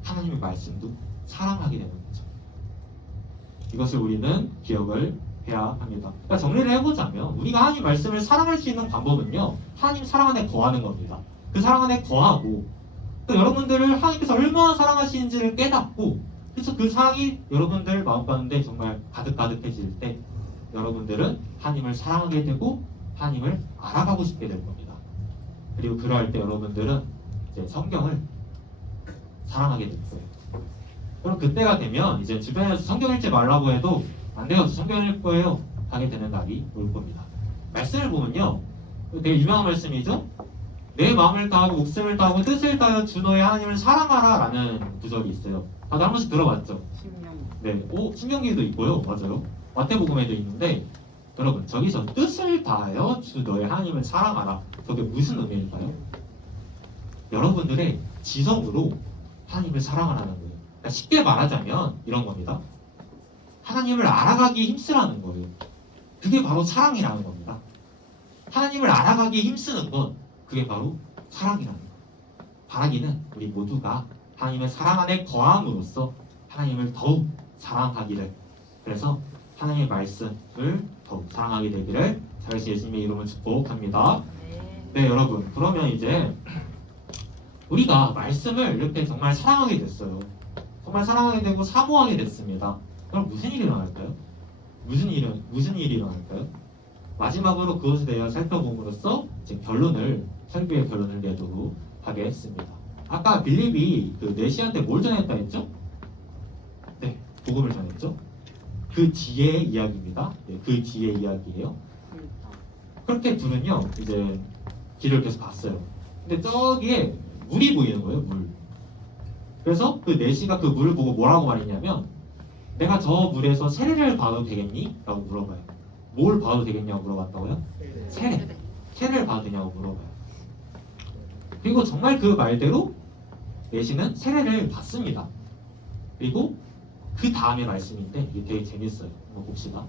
하나님의 말씀도 사랑하게 되는 거죠. 이것을 우리는 기억을 해야 합니다. 그러니까 정리를 해보자면 우리가 하나님 말씀을 사랑할 수 있는 방법은요, 하나님 사랑 안에 거하는 겁니다. 그 사랑 안에 거하고 또 여러분들을 하나님께서 얼마나 사랑하시는지를 깨닫고, 그래서 그 사랑이 여러분들 마음 가운데 정말 가득가득해질 때 여러분들은 하나님을 사랑하게 되고 하나님을 알아가고 싶게 될 겁니다. 그리고 그러할 때 여러분들은 이제 성경을 사랑하게 될 거예요. 그럼 그때가 되면 이제 주변에서 성경 읽지 말라고 해도 안 돼요. 성경 읽을 거예요. 하게 되는 날이 올 겁니다. 말씀을 보면요, 되게 유명한 말씀이죠. 내 마음을 다하고 목숨을 다하고 뜻을 다하여 주 너의 하나님을 사랑하라 라는 구절이 있어요. 다들 한 번씩 들어봤죠? 네, 신명기에도 있고요. 맞아요. 마태복음에도 있는데, 여러분 저기서 뜻을 다하여 주 너의 하나님을 사랑하라, 저게 무슨 의미일까요? 여러분들의 지성으로 하나님을 사랑하라는 거예요. 그러니까 쉽게 말하자면 이런 겁니다. 하나님을 알아가기 힘쓰라는 거예요. 그게 바로 사랑이라는 겁니다. 하나님을 알아가기 힘쓰는 건 그게 바로 사랑이라는 거예요. 바라기는 우리 모두가 하나님의 사랑 안에 거함으로써 하나님을 더욱 사랑하기를, 그래서 하나님의 말씀을 더욱 사랑하게 되기를 잘해서 예수님의 이름을 축복합니다. 네, 여러분, 그러면 이제 우리가 말씀을 이렇게 정말 사랑하게 됐어요. 정말 사랑하게 되고 사모하게 됐습니다. 그럼 무슨 일이 일어날까요? 무슨 일이 일어날까요? 마지막으로 그것에 대해 살펴봄으로써 이제 설교의 결론을 내도록 하겠습니다. 아까 빌립이 그 네시한테 뭘 전했다 했죠? 네, 복음을 전했죠. 그 뒤의 이야기입니다. 네, 그 뒤의 이야기예요. 그렇게 둘은요, 이제 길을 계속 갔어요. 근데 저기에 물이 보이는 거예요, 물. 그래서 그 네시가 그 물을 보고 뭐라고 말했냐면, 내가 저 물에서 세례를 봐도 되겠니? 라고 물어봐요. 뭘 봐도 되겠냐고 물어봤다고요? 세례를 봐도 되냐고 물어봐요. 그리고 정말 그 말대로 네시는 세례를 받습니다. 그리고 그 다음에 말씀인데 이게 되게 재밌어요. 한번 봅시다.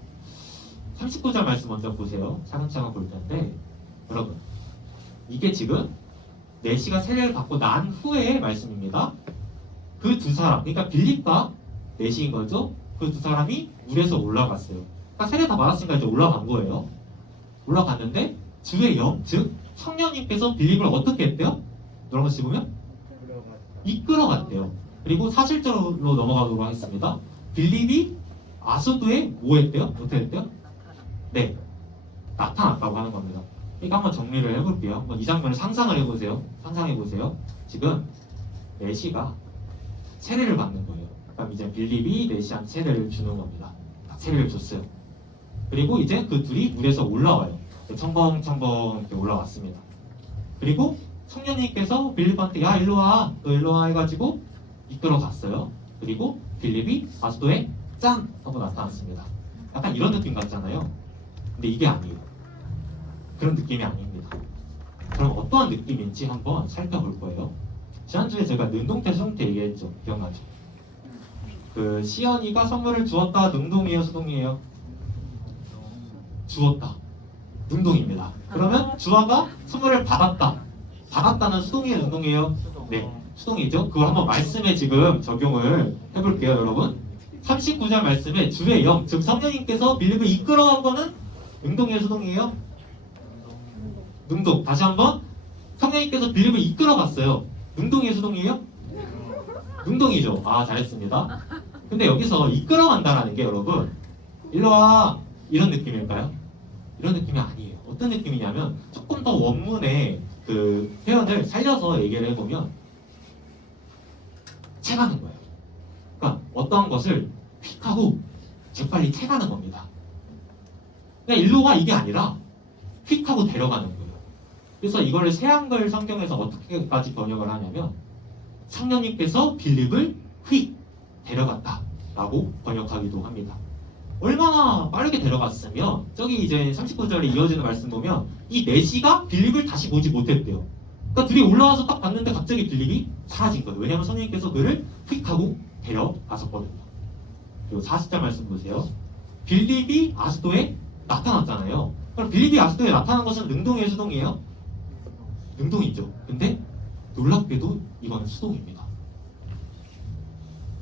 39절 말씀 먼저 보세요. 차근차근 볼 텐데, 여러분 이게 지금 네시가 세례를 받고 난 후의 말씀입니다. 그 두 사람, 그러니까 빌립과 네시인 거죠. 그 두 사람이 물에서 올라갔어요. 그러니까 세례 다 받았으니까 이제 올라간 거예요. 올라갔는데 주의 영, 즉 성령님께서 빌립을 어떻게 했대요? 여러분 씹으면 이끌어갔대요. 그리고 사실적으로 넘어가도록 하겠습니다. 빌립이 아소도에 뭐 했대요? 어떻게 했대요? 네, 나타났다고 하는 겁니다. 그러니까 한번 정리를 해볼게요. 한번 이 장면을 상상을 해보세요. 상상해보세요. 지금 네시가 세례를 받는 거예요. 그럼 이제 빌립이 네시한테 세례를 주는 겁니다. 세례를 줬어요. 그리고 이제 그 둘이 물에서 올라와요. 첨벙첨벙 이렇게 올라왔습니다. 그리고 성령님께서 빌립한테 야 일로와, 너 일로와 해가지고 이끌어갔어요. 그리고 빌립이 아소도에 짠! 하고 나타났습니다. 약간 이런 느낌 같잖아요. 근데 이게 아니에요. 그런 느낌이 아닙니다. 그럼 어떠한 느낌인지 한번 살펴볼 거예요. 지난주에 제가 능동태 수동태 얘기했죠. 기억나죠? 그 시연이가 선물을 주었다. 능동이에요? 수동이에요? 주었다. 능동입니다. 그러면 주아가 선물을 받았다. 받았다는 수동이에요? 능동이에요? 네, 수동이죠. 그걸 한번 말씀에 지금 적용을 해볼게요, 여러분. 39절 말씀에 주의 영, 즉 성령님께서 빌립을 이끌어간 거는 능동이에요? 수동이에요? 능동. 다시 한번, 성령님께서 빌립을 이끌어갔어요. 능동이에요? 수동이에요? 능동이죠. 아, 잘했습니다. 근데 여기서 이끌어간다라는 게 여러분 일로와 이런 느낌일까요? 이런 느낌이 아니에요. 어떤 느낌이냐면 조금 더 원문의 그 표현을 살려서 얘기를 해보면 채가는 거예요. 그러니까 어떠한 것을 휙하고 재빨리 채가는 겁니다. 그냥 일로 가 이게 아니라 휙하고 데려가는 거예요. 그래서 이거를 새한글 성경에서 어떻게까지 번역을 하냐면 성령님께서 빌립을 휙 데려갔다 라고 번역하기도 합니다. 얼마나 빠르게 데려갔으면 저기 이제 39절에 이어지는 말씀 보면 이 내시가 빌립을 다시 보지 못했대요. 그러니까 둘이 올라와서 딱 봤는데 갑자기 빌립이 사라진 거예요. 왜냐하면 성령님께서 그를 휙 하고 데려가셨거든요. 그리고 40절 말씀 보세요. 빌립이 아스도에 나타났잖아요. 그럼 빌립이 아스도에 나타난 것은 능동이에요, 수동이에요? 능동이죠. 근데 놀랍게도 이건 수동입니다.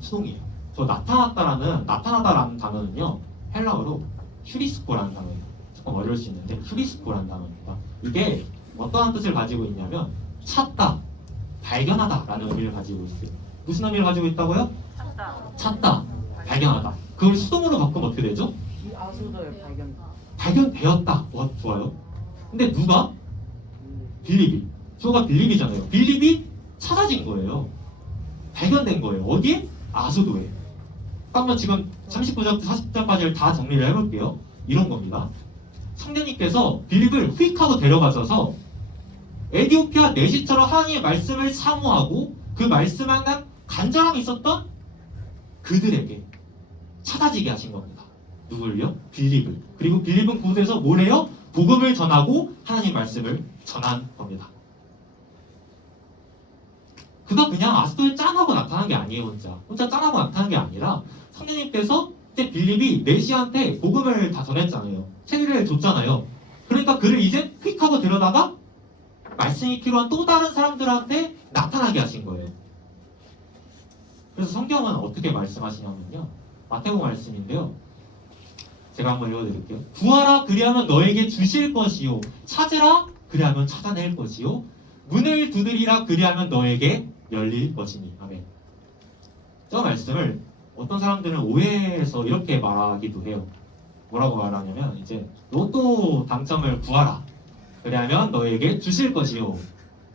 수동이에요. 저 나타났다라는 단어는요 헬라어로 휴리스코라는 단어예요. 조금 어려울 수 있는데 휴리스코라는 단어입니다. 이게 어떠한 뜻을 가지고 있냐면 찾다, 발견하다라는 의미를 가지고 있어요. 무슨 의미를 가지고 있다고요? 찾다, 발견하다. 그걸 수동으로 바꾸면 어떻게 되죠? 아수도의 발견. 발견되었다. 와, 좋아요. 근데 누가? 빌립이. 저가 빌립이잖아요. 빌립이 찾아진 거예요. 발견된 거예요. 어디에? 아수도에. 한번 지금 39절부터 40절까지를 다 정리를 해볼게요. 이런 겁니다. 성령님께서 빌립을 휙 하고 데려가셔서 에디오피아 내시처럼 하나님의 말씀을 사모하고 그 말씀 항상 간절함이 있었던 그들에게 찾아지게 하신 겁니다. 누굴요? 빌립을. 그리고 빌립은 그곳에서 뭘 해요? 복음을 전하고 하나님 말씀을 전한 겁니다. 그가 그냥 아스도에 짠하고 나타난 게 아니에요. 혼자 짠하고 나타난 게 아니라 성령님께서 그때 빌립이 내시한테 복음을 다 전했잖아요. 세례를 줬잖아요. 그러니까 그를 이제 휙 하고 데려다가 말씀이 필요한 또 다른 사람들한테 나타나게 하신 거예요. 그래서 성경은 어떻게 말씀하시냐면요. 마태복음 말씀인데요. 제가 한번 읽어드릴게요. 구하라 그리하면 너에게 주실 것이요. 찾으라 그리하면 찾아낼 것이요. 문을 두드리라 그리하면 너에게 열릴 것이니. 아멘. 저 말씀을 어떤 사람들은 오해해서 이렇게 말하기도 해요. 뭐라고 말하냐면 이제 로또 당첨을 구하라. 그리하면 너에게 주실 것이요.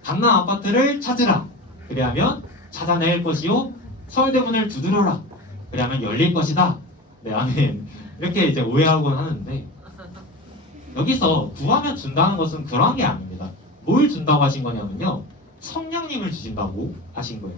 강남 아파트를 찾으라. 그리하면 찾아낼 것이요. 서울대문을 두드려라. 그리하면 열릴 것이다. 네, 아멘. 이렇게 이제 오해하곤 하는데 여기서 구하면 준다는 것은 그런 게 아닙니다. 뭘 준다고 하신 거냐면요. 성령님을 주신다고 하신 거예요.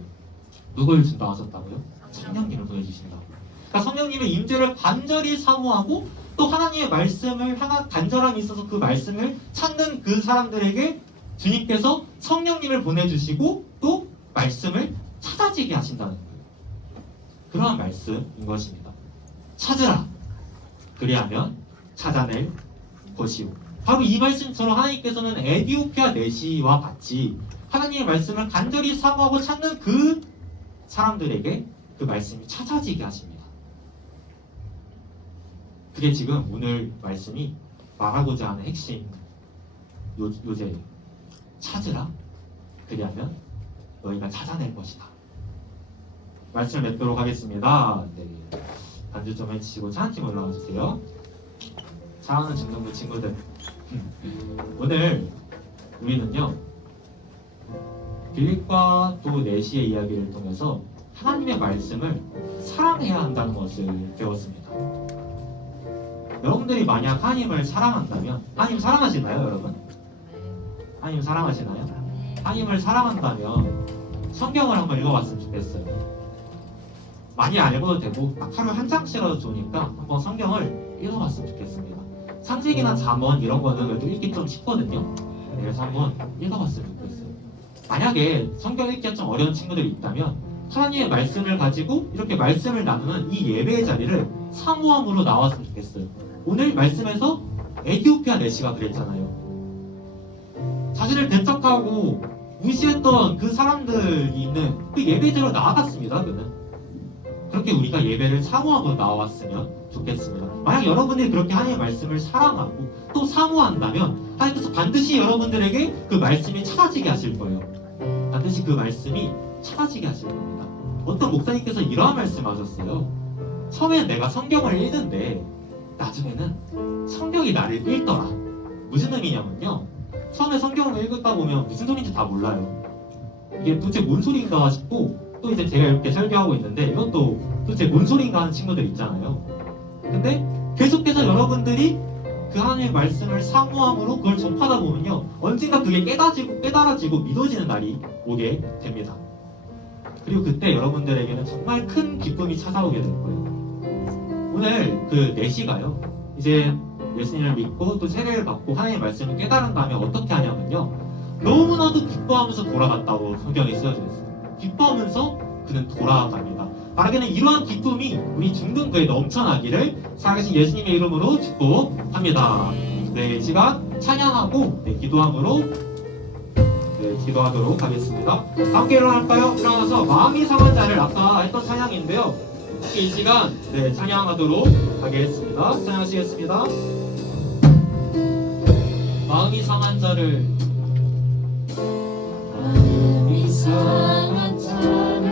누굴 준다고 하셨다고요? 성령님을 보내주신다고. 그러니까 성령님의 임재를 간절히 사모하고 또 하나님의 말씀을 향한 간절함이 있어서 그 말씀을 찾는 그 사람들에게 주님께서 성령님을 보내주시고 또 말씀을 찾아지게 하신다는 거예요. 그러한 말씀인 것입니다. 찾으라. 그리하면 찾아낼 것이요. 바로 이 말씀처럼 하나님께서는 에디오피아 내시와 같이 하나님의 말씀을 간절히 사모하고 찾는 그 사람들에게 그 말씀이 찾아지게 하십니다. 그게 지금 오늘 말씀이 말하고자 하는 핵심 요제예요. 찾으라. 그리하면 너희가 찾아낼 것이다. 말씀을 맺도록 하겠습니다. 네. 반주 좀 해주시고 찬양팀 올라와 주세요. 사랑하는 중등부 친구들, 오늘 우리는요 빌립과 또 내시의 이야기를 통해서 하나님의 말씀을 사랑해야 한다는 것을 배웠습니다. 여러분들이 만약 하나님을 사랑한다면, 하나님 사랑하시나요, 여러분? 하나님 사랑하시나요? 하나님을 사랑한다면 성경을 한번 읽어봤으면 좋겠어요. 많이 안 읽어도 되고 딱 하루에 한 장씩이라도 좋으니까 한번 성경을 읽어봤으면 좋겠습니다. 창세기나 잠언 이런 거는 그래도 읽기 좀 쉽거든요. 그래서 한번 읽어봤으면 좋겠어요. 만약에 성경 읽기가 좀 어려운 친구들이 있다면 하나님의 말씀을 가지고 이렇게 말씀을 나누는 이 예배의 자리를 사모함으로 나왔으면 좋겠어요. 오늘 말씀에서 에디오피아 내시가 그랬잖아요. 자신을 배척하고 무시했던 그 사람들이 있는 그 예배대로 나아갔습니다. 그는 그렇게 우리가 예배를 사모하고 나왔으면 좋겠습니다. 만약 여러분들이 그렇게 하나님의 말씀을 사랑하고 또 사모한다면 하나님께서 반드시 여러분들에게 그 말씀이 찾아지게 하실 거예요. 반드시 그 말씀이 찾아지게 하실 겁니다. 어떤 목사님께서 이러한 말씀하셨어요. 처음에는 내가 성경을 읽는데 나중에는 성경이 나를 읽더라. 무슨 의미냐면요. 처음에 성경을 읽다 보면 무슨 소리인지 다 몰라요. 이게 도대체 뭔 소리인가 싶고 또 이제 제가 이렇게 설교하고 있는데 이것도 도대체 뭔 소리인가 하는 친구들 있잖아요. 근데 계속해서 여러분들이 그 하나님의 말씀을 사모함으로 그걸 접하다 보면요. 언젠가 그게 깨달아지고 믿어지는 날이 오게 됩니다. 그리고 그때 여러분들에게는 정말 큰 기쁨이 찾아오게 될 거예요. 오늘 그 내시가요. 이제 예수님을 믿고 또 세례를 받고 하나님의 말씀을 깨달은 다음에 어떻게 하냐면요. 너무나도 기뻐하면서 돌아갔다고 성경에 쓰여져 있어요. 기뻐하면서 그는 돌아갑니다. 바라기는 이러한 기쁨이 우리 중등 교회에 넘쳐나기를 살아계신 예수님의 이름으로 축복합니다. 네, 시간 찬양하고 기도함으로 기도하도록 하겠습니다. 함께 일어날까요? 일어나서 마음이 상한 자를 아까 했던 찬양인데요. 이 시간 찬양하도록 하겠습니다. 찬양하시겠습니다. 마음이 상한 자를 마음이 상한 자를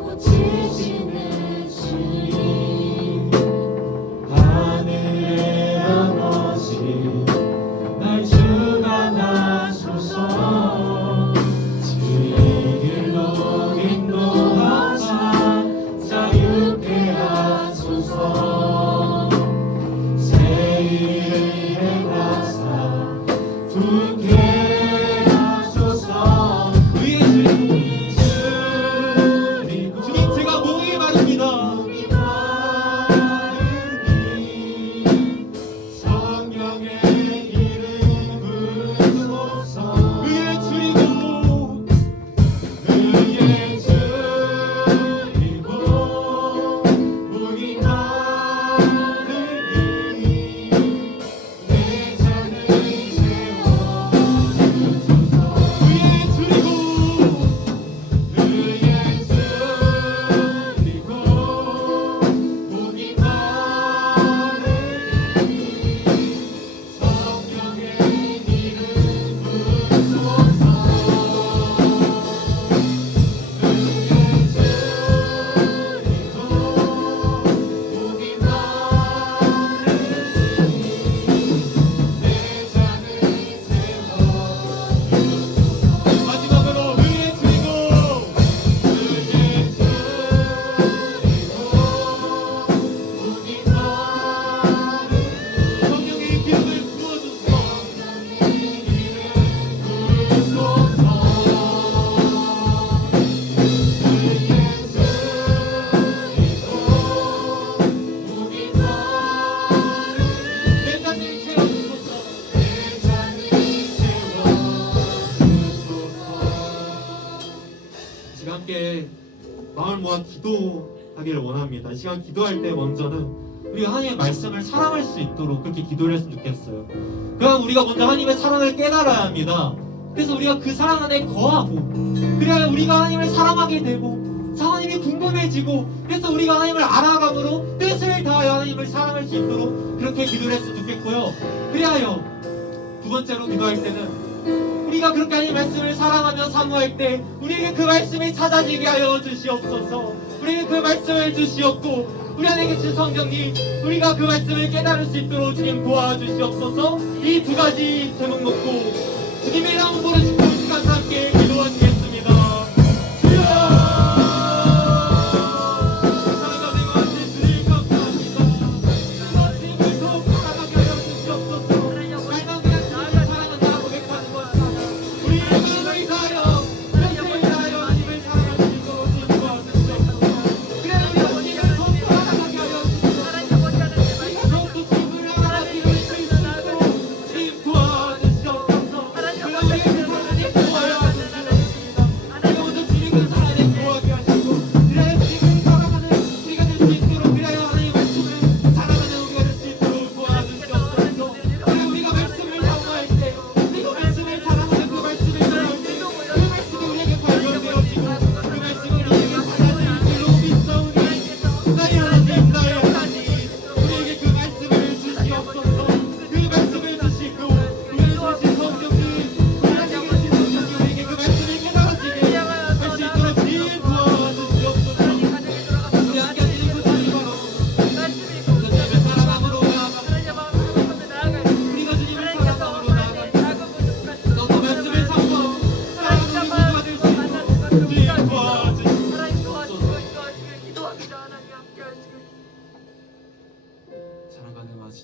고치시는 주님 하늘의 아버지 날 주관하소서 주의 길로 인도하사 자유케 하소서 새 일을 행하사 두게 하소서 의의 주님 제가 목이 마릅니다. 성령의 이름 부르소서 의의 주이고 의의 주이고 목이 마르니 내 잔을 채워주소서 의의 주이고 의의 주이고 목이 마르니 성령의 이름 부르소서 마지막으로 의의 주이고 성령의 기름을 부어주소서 내 잔을 채워주소서 지금 함께 마음을 모아 기도하기를 원합니다. 이 시간 기도할 때 먼저는 우리가 하나님의 말씀을 사랑할 수 있도록 그렇게 기도를 했으면 좋겠어요. 그럼 우리가 먼저 하나님의 사랑을 깨달아야 합니다. 그래서 우리가 그 사랑 안에 거하고 그래야 우리가 하나님을 사랑하게 되고 하나님이 궁금해지고 그래서 우리가 하나님을 알아감으로 뜻을 다하여 하나님을 사랑할 수 있도록 그렇게 기도를 했으면 좋겠고요. 그리하여 두 번째로 기도할 때는 우리가 그렇게 하나님의 말씀을 사랑하며 사모할 때 우리에게 그 말씀이 찾아지게 하여 주시옵소서. 우리에게 그 말씀을 주시옵고 우리 안에 계신 성령님 우리가 그 말씀을 깨달을 수 있도록 주님 도와주시옵소서. 이 두 가지 제목 놓고 주님의 이름 부르시고 이 시간 함께 기도하시겠습니다. 주여 사랑하신 주님 감사합니다. 주님을 더욱 사랑하게 하여 주시옵소서. 말만 그냥 주님을 사랑한다고 고백하는 것보다 우리의 마음을 다하여 열심을 다하여 하나님을 사랑할 수 있도록 주님 도와주시옵소서. 그래야 우리가 주님을 더욱 사랑하게 하여 주시옵소서. 더욱더 주님을 알아가게 하여 주시옵소서. 주님 도와주시옵소서. 그래야 우리의 그 사랑을 도와야 하는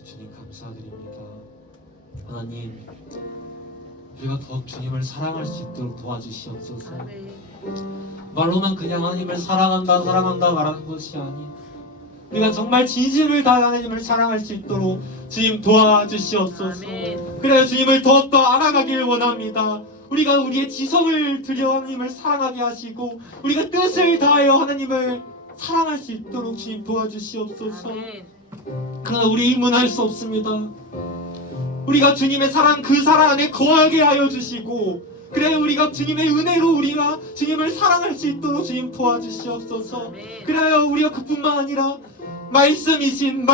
주신 주님 감사드립니다. 하나님, 우리가 더욱 주님을 사랑할 수 있도록 도와주시옵소서. 말로만 그냥 하나님을 사랑한다 사랑한다 말하는 것이 아닌 우리가 정말 진심을 다해 하나님을 사랑할 수 있도록 주님 도와주시옵소서. 그래야 주님을 더욱더 알아가길 원합니다. 우리가 우리의 지성을 들여 하나님을 사랑하게 하시고 우리가 뜻을 다하여 하나님을 사랑할 수 있도록 주님 도와주시옵소서. 그러나 우리 힘은 할 수 없습니다. 우리가 주님의 사랑 그 사랑 안에 거하게 하여 주시고 그래 우리가 주님의 은혜로 우리가 주님을 사랑할 수 있도록 주님 도와주시옵소서. 그래야 우리가 그뿐만 아니라 말씀이신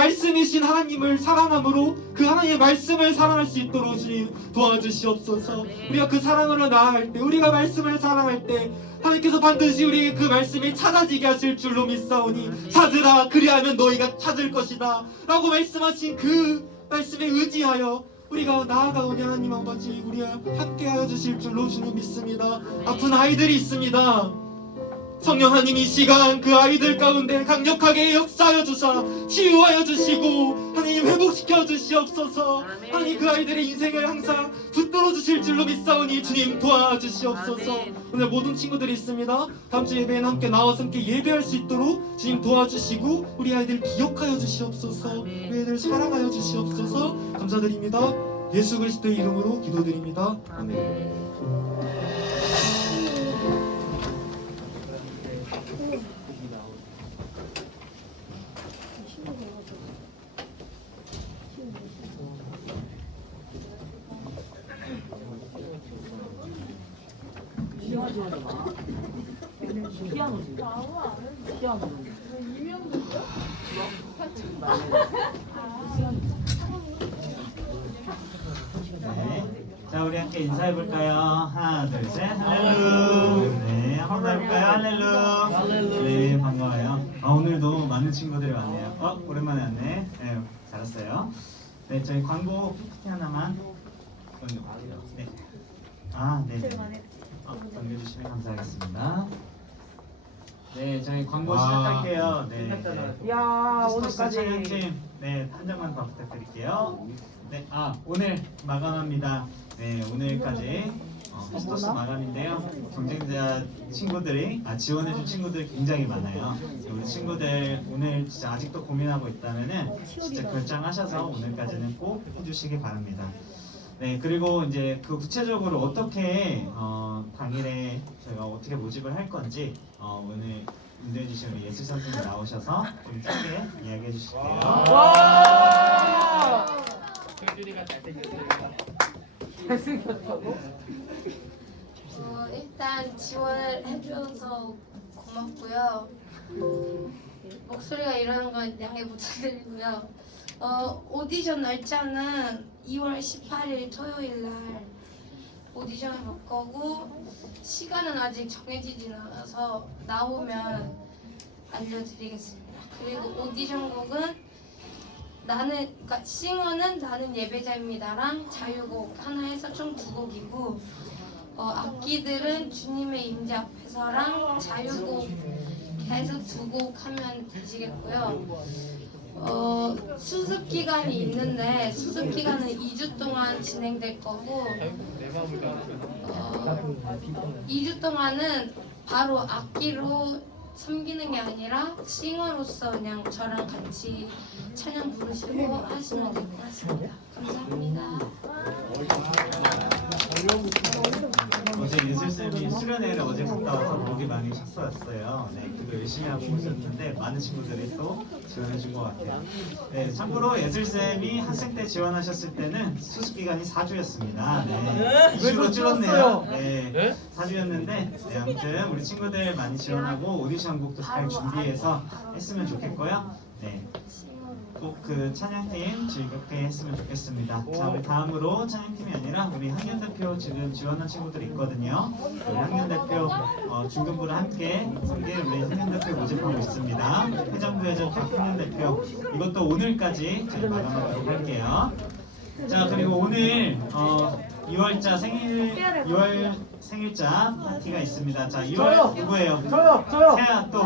하나님을 사랑함으로 그 하나님의 말씀을 사랑할 수 있도록 주님 도와주시옵소서. 우리가 그 사랑으로 나아갈 때 우리가 말씀을 사랑할 때 하나님께서 반드시 우리에게 그 말씀이 찾아지게 하실 줄로 믿사오니 찾으라 그리하면 너희가 찾을 것이다 라고 말씀하신 그 말씀에 의지하여 우리가 나아가오니 하나님 아버지 우리와 함께하여 주실 줄로 주님 믿습니다. 아픈 아이들이 있습니다. 성령 하나님 이 시간 그 아이들 가운데 강력하게 역사하여 주사 치유하여 주시고 하나님 회복시켜 주시옵소서. 하나님 그 아이들의 인생을 항상 붙들어 주실 줄로 믿사오니 주님 도와주시옵소서. 오늘 모든 친구들이 있습니다. 다음 주 예배에는 함께 나와서 함께 예배할 수 있도록 주님 도와주시고 우리 아이들 기억하여 주시옵소서. 우리 아이들 사랑하여 주시옵소서. 감사드립니다. 예수 그리스도의 이름으로 기도드립니다. 아멘. 자, 우리 함께 인사해볼까요? 하나, 둘, 셋. 할렐루. 네, 한번 해볼까요? 할렐루. 네, 반가워요. 오늘도 많은 친구들이 왔네요. 오랜만에 왔네. 네, 잘했어요. 네, 저희 광고 PPT 하나만 넘겨볼게요. 네. 네. 넘겨주시면 감사하겠습니다. 네, 저희 광고 시작할게요. 네. 야 오늘까지 오늘까지 촬영팀 한 장만 더 부탁드릴게요. 네, 오늘 마감합니다. 네, 오늘까지 포스터스 마감인데요. 경쟁자 친구들이 지원해준 친구들이 굉장히 많아요. 우리 친구들 오늘 진짜 아직도 고민하고 있다면은 진짜 결정하셔서 오늘까지는 꼭 해주시기 바랍니다. 네, 그리고 이제 그 구체적으로 어떻게 당일에 저희가 어떻게 모집을 할 건지 오늘 인도해 주신 우리 예술 선생님 나오셔서 좀 짧게 이야기해 주실게요. 잘생겼다고? 일단 지원을 해주셔서 고맙고요. 목소리가 이러는 건 양해 부탁드리고요. 오디션 날짜는 2월 18일 토요일 날 오디션을 볼 거고 시간은 아직 정해지진 않아서 나오면 알려드리겠습니다. 그리고 오디션 곡은 그러니까 싱어는 나는 예배자입니다랑 자유곡 하나 해서 총 2곡이고 악기들은 주님의 임재 앞에서랑 자유곡 해서 2곡 하면 되시겠고요. 수습 기간이 있는데 수습 기간은 2주 동안 진행될 거고 2주 동안은 바로 악기로 섬기는 게 아니라 싱어로서 그냥 저랑 같이 찬양 부르시고 하시면 될 것 같습니다. 감사합니다. 어제 예술쌤이 수련회를 어제 갔다 와서 목이 많이 찼었어요. 네, 그거 열심히 하고 오셨는데 많은 친구들이 또 지원해준 것 같아요. 네, 참고로 예술쌤이 학생 때 지원하셨을 때는 수습기간이 4주였습니다. 네, 2주로 줄었네요. 네, 4주였는데 네, 아무튼 우리 친구들 많이 지원하고 오디션 곡도 잘 준비해서 했으면 좋겠고요. 네. 꼭 그 찬양팀 즐겁게 했으면 좋겠습니다. 자, 우리 다음으로 찬양팀이 아니라 우리 학년 대표 지금 지원한 친구들이 있거든요. 우리 학년 대표 중등부를 함께 섬길 우리 학년 대표 모집하고 있습니다. 회장부회장 학년 대표 이것도 오늘까지 저희 마감하도록 할게요. 자, 그리고 오늘 2월자 생일자 파티가 있습니다. 자, 2월 누구예요? 저요. 세아 또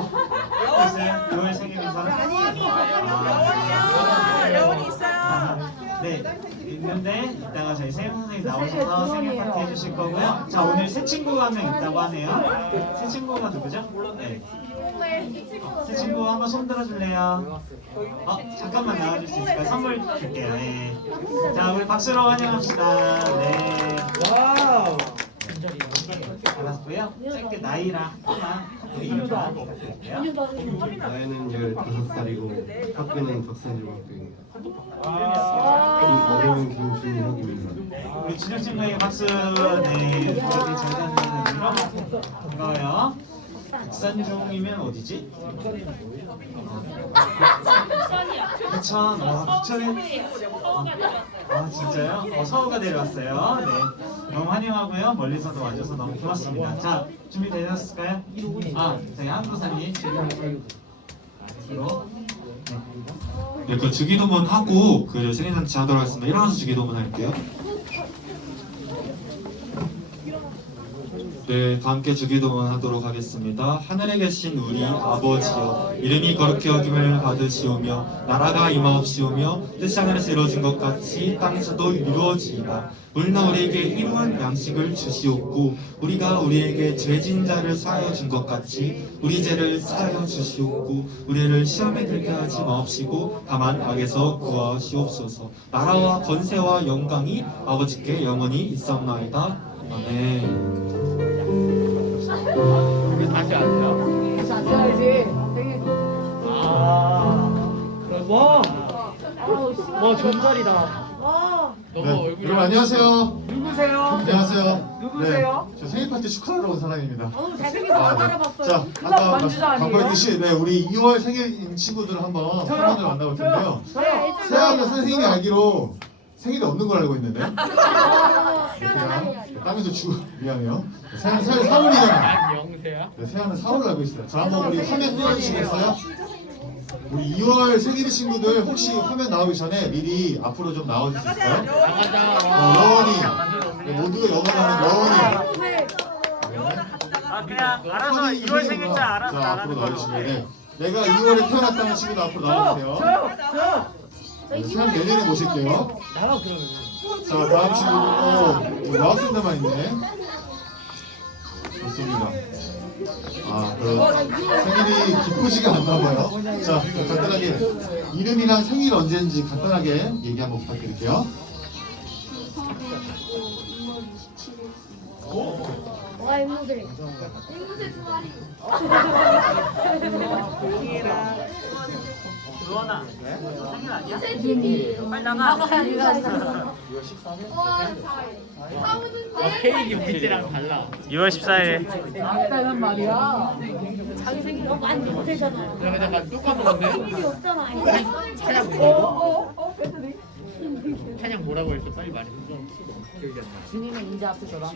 있어요? 2월 생일 인사. 여원이 있어요. 선생님 나오셔서 생일 파티 해주실 거고요. 자, 오늘 새 친구가 한 명 있다고 하네요. 새 친구가 누구죠? 네. 새 친구 한번 손 들어줄래요? 잠깐만 나와줄 수 있을까요? 선물 줄게요. 네. 자, 우리 박수로 환영합시다. 네. 와우. 알았고요. 짧게 나이랑 학교만 이름만 부탁드릴게요. 나이는 15살이고 학교는 덕산중학교입니다. 아, 어려운 김준혁입니다. 우리 준혁 친구에게 박수. 네, 수업이 잘 다니는 의미로 반가워요. 국산중이면 어디지? 부천. 부천에. 진짜요? 서울가 내려왔어요. 네, 너무 환영하고요. 멀리서도 와줘서 너무 고맙습니다. 자, 준비되셨을까요? 저희 한도사님 지금 네, 그 주기도문 하고 그 생일잔치 하도록 하겠습니다. 일어나서 주기도문 할게요. 네, 다 함께 주기도문 하도록 하겠습니다. 하늘에 계신 우리 아버지여, 이름이 거룩히 여김을 받으시오며 나라가 임하옵시오며 뜻이 하늘에서 이루어진 것 같이 땅에서도 이루어지이다. 오늘날 우리에게 일용할 양식을 주시옵고 우리가 우리에게 죄진 자를 사하여 준 것 같이 우리 죄를 사하여 주시옵고 우리를 시험에 들게 하지 마옵시고 다만 악에서 구하시옵소서. 나라와 권세와 영광이 아버지께 영원히 있사옵나이다. 아멘. 다시 앉아. 다시 앉아야지. 생일. 와 존잘이다. 와. 너무 네, 얼굴이 여러분 안녕하세요. 누구세요? 안녕하세요. 누구세요? 네, 저 생일 파티 축하하러 온 사람입니다. 잘생겨서 안 알아봤어요. 자, 클럽 아까 반주자 아니에요? 광고했듯이 네, 우리 2월 생일인 친구들을 한번 사람들 만나볼 텐데요. 저요. 세아는 선생님이 알기로 생일이 없는 걸 알고 있는데. 세아, 땅에서 미안해요. 세아는 4월이잖아. 난 영세야? 네, 세아는 4월을 알고 있어요. 자, 한번 우리 화면 띄워주시겠어요? 우리 2월 생일인 친구들 혹시 화면 나오기 전에 미리 앞으로 좀 나와줄 수 있을까요? 나가자. 여원이 네, 모두가 영원하는 여원이 그냥 알아서 2월 생일자 알아서 자, 나가는 앞으로 걸로. 나와주시면 돼. 내가 2월에 태어났다는 친구도 앞으로 나와주세요. 저요. 네, 사람 내년에 모실게요. 나가 그러면. 자, 다음 친구 나왔을 때만 있네. 좋습니다. 생일이 기쁘지가 않나 봐요. 자, 간단하게 이름이랑 생일 언제인지 간단하게 얘기 한번 부탁드릴게요. 와 앵무새 두 마리. 루원아, 생일 아니야? 빨리 나가. 케이크 밑이랑 달라. 2월 14일. 나왔다는 말이야. 자기 생일 너무 안 못되잖아요. 내가 약간 똑같은데? 생일이 없잖아. 찬양 뭐라고? 찬양 뭐라고 했어? 빨리 말해. 기억이 안 나. 주님의 인자 앞에서랑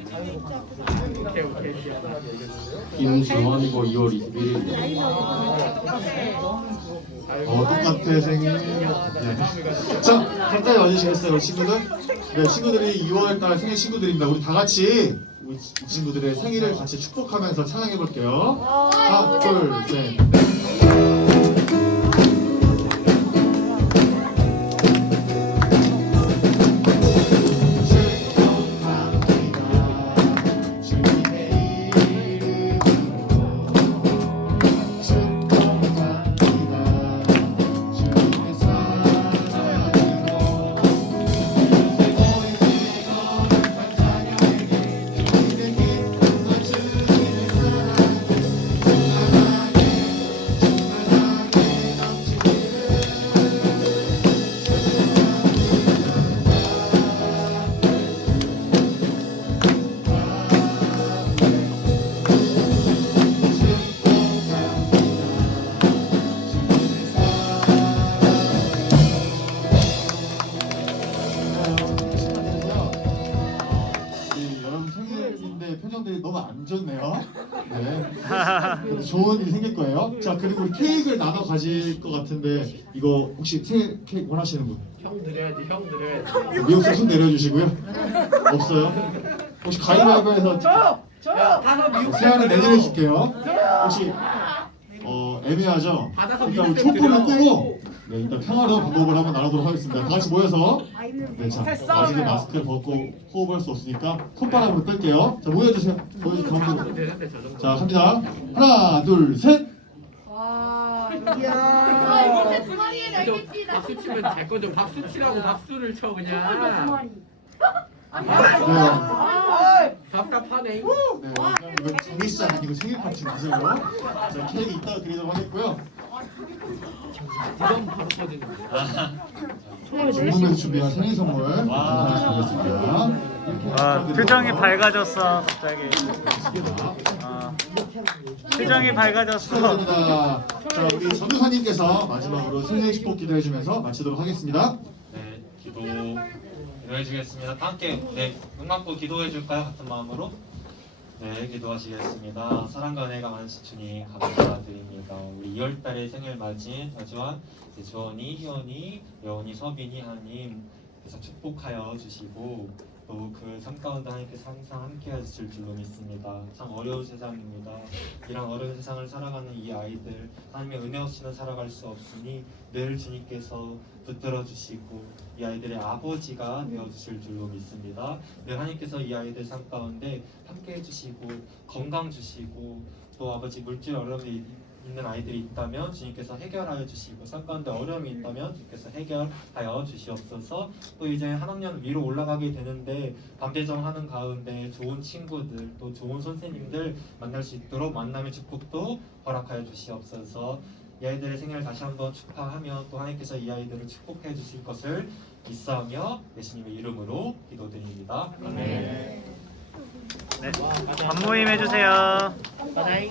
오케이. 김주원이고 2월 21일. 똑같아 생일. 네. 자, 간단히 와주시겠어요, 우리 친구들? 네, 친구들이 2월달 생일 친구들입니다. 우리 다 같이 우리 이 친구들의 생일을 같이 축복하면서 찬양해 볼게요. 하나, 둘, 셋, 넷. 여러분 생일인데 표정들이 너무 안 좋네요. 네. 그래도 좋은 일이 생길 거예요. 자, 그리고 우리 케이크를 나눠 가질 것 같은데 이거 혹시 생일 케이크 원하시는 분? 형 드려야지. 형 드려야지. 미역국 손 내려주시고요. 없어요? 혹시 가위바위보해서 저요. 세안을 내년에 줄게요. 혹시 애매하죠? 받아서 일단 우리 미역국 촛불을 드려. 끄고 네, 일단 평화로운 방법을 한번 나누도록 하겠습니다. 다 같이 모여서 네, 자, 아직은 마스크를 벗고 호흡할 수 없으니까 손바닥으로 끌게요. 자, 모여주세요. 모여주세요. 가운데로. 되는데 저 정도. 자, 갑니다. 하나, 둘, 셋. 저 박수 치면 될 거죠. 박수 치라고 박수를 쳐 그냥. 네. 답답하네. 네, 이건 장례식장 아니고 생일 파티 마세요. 자, 케이크 이따가 드리도록 하겠고요. 이건 바로 터지는 거. 중국에서 준비한 생일 선물 드리겠습니다. 표정이 밝아졌어 갑자기. 표정이 밝아졌어. 축하드립니다. 자, 우리 전도사님께서 마지막으로 생일 축복 기도해 주면서 마치도록 하겠습니다. 네, 기도해 주겠습니다. 함께 눈 감고 기도해 줄까요? 같은 마음으로. 네, 기도하시겠습니다. 사랑과 은혜가 많으신 주님 감사드립니다. 우리 2월달에 생일 맞은 아주한 조원이, 희원이, 여원이, 서빈이 하나님 그래서 축복하여 주시고 또 그 삶 가운데 하나님께서 항상 함께 하실 줄로 믿습니다. 참 어려운 세상입니다. 이런 어려운 세상을 살아가는 이 아이들 하나님의 은혜 없이는 살아갈 수 없으니 늘 주님께서 붙들어 주시고 이 아이들의 아버지가 되어 주실 줄로 믿습니다. 늘 하나님께서 이 아이들 삶 가운데 함께 해주시고 건강 주시고 또 아버지 물질 어려움이 있는 아이들이 있다면 주님께서 해결하여 주시고 삶 가운데 어려움이 있다면 주님께서 해결하여 주시옵소서. 또 이제 한 학년 위로 올라가게 되는데 밤대정하는 가운데 좋은 친구들 또 좋은 선생님들 만날 수 있도록 만남의 축복도 허락하여 주시옵소서. 이 아이들의 생일을 다시 한번 축하하며 또 하나님께서 이 아이들을 축복해 주실 것을 믿사오며 예수님의 이름으로 기도드립니다. 아멘. 네. 밥 모임 해주세요. 바다이.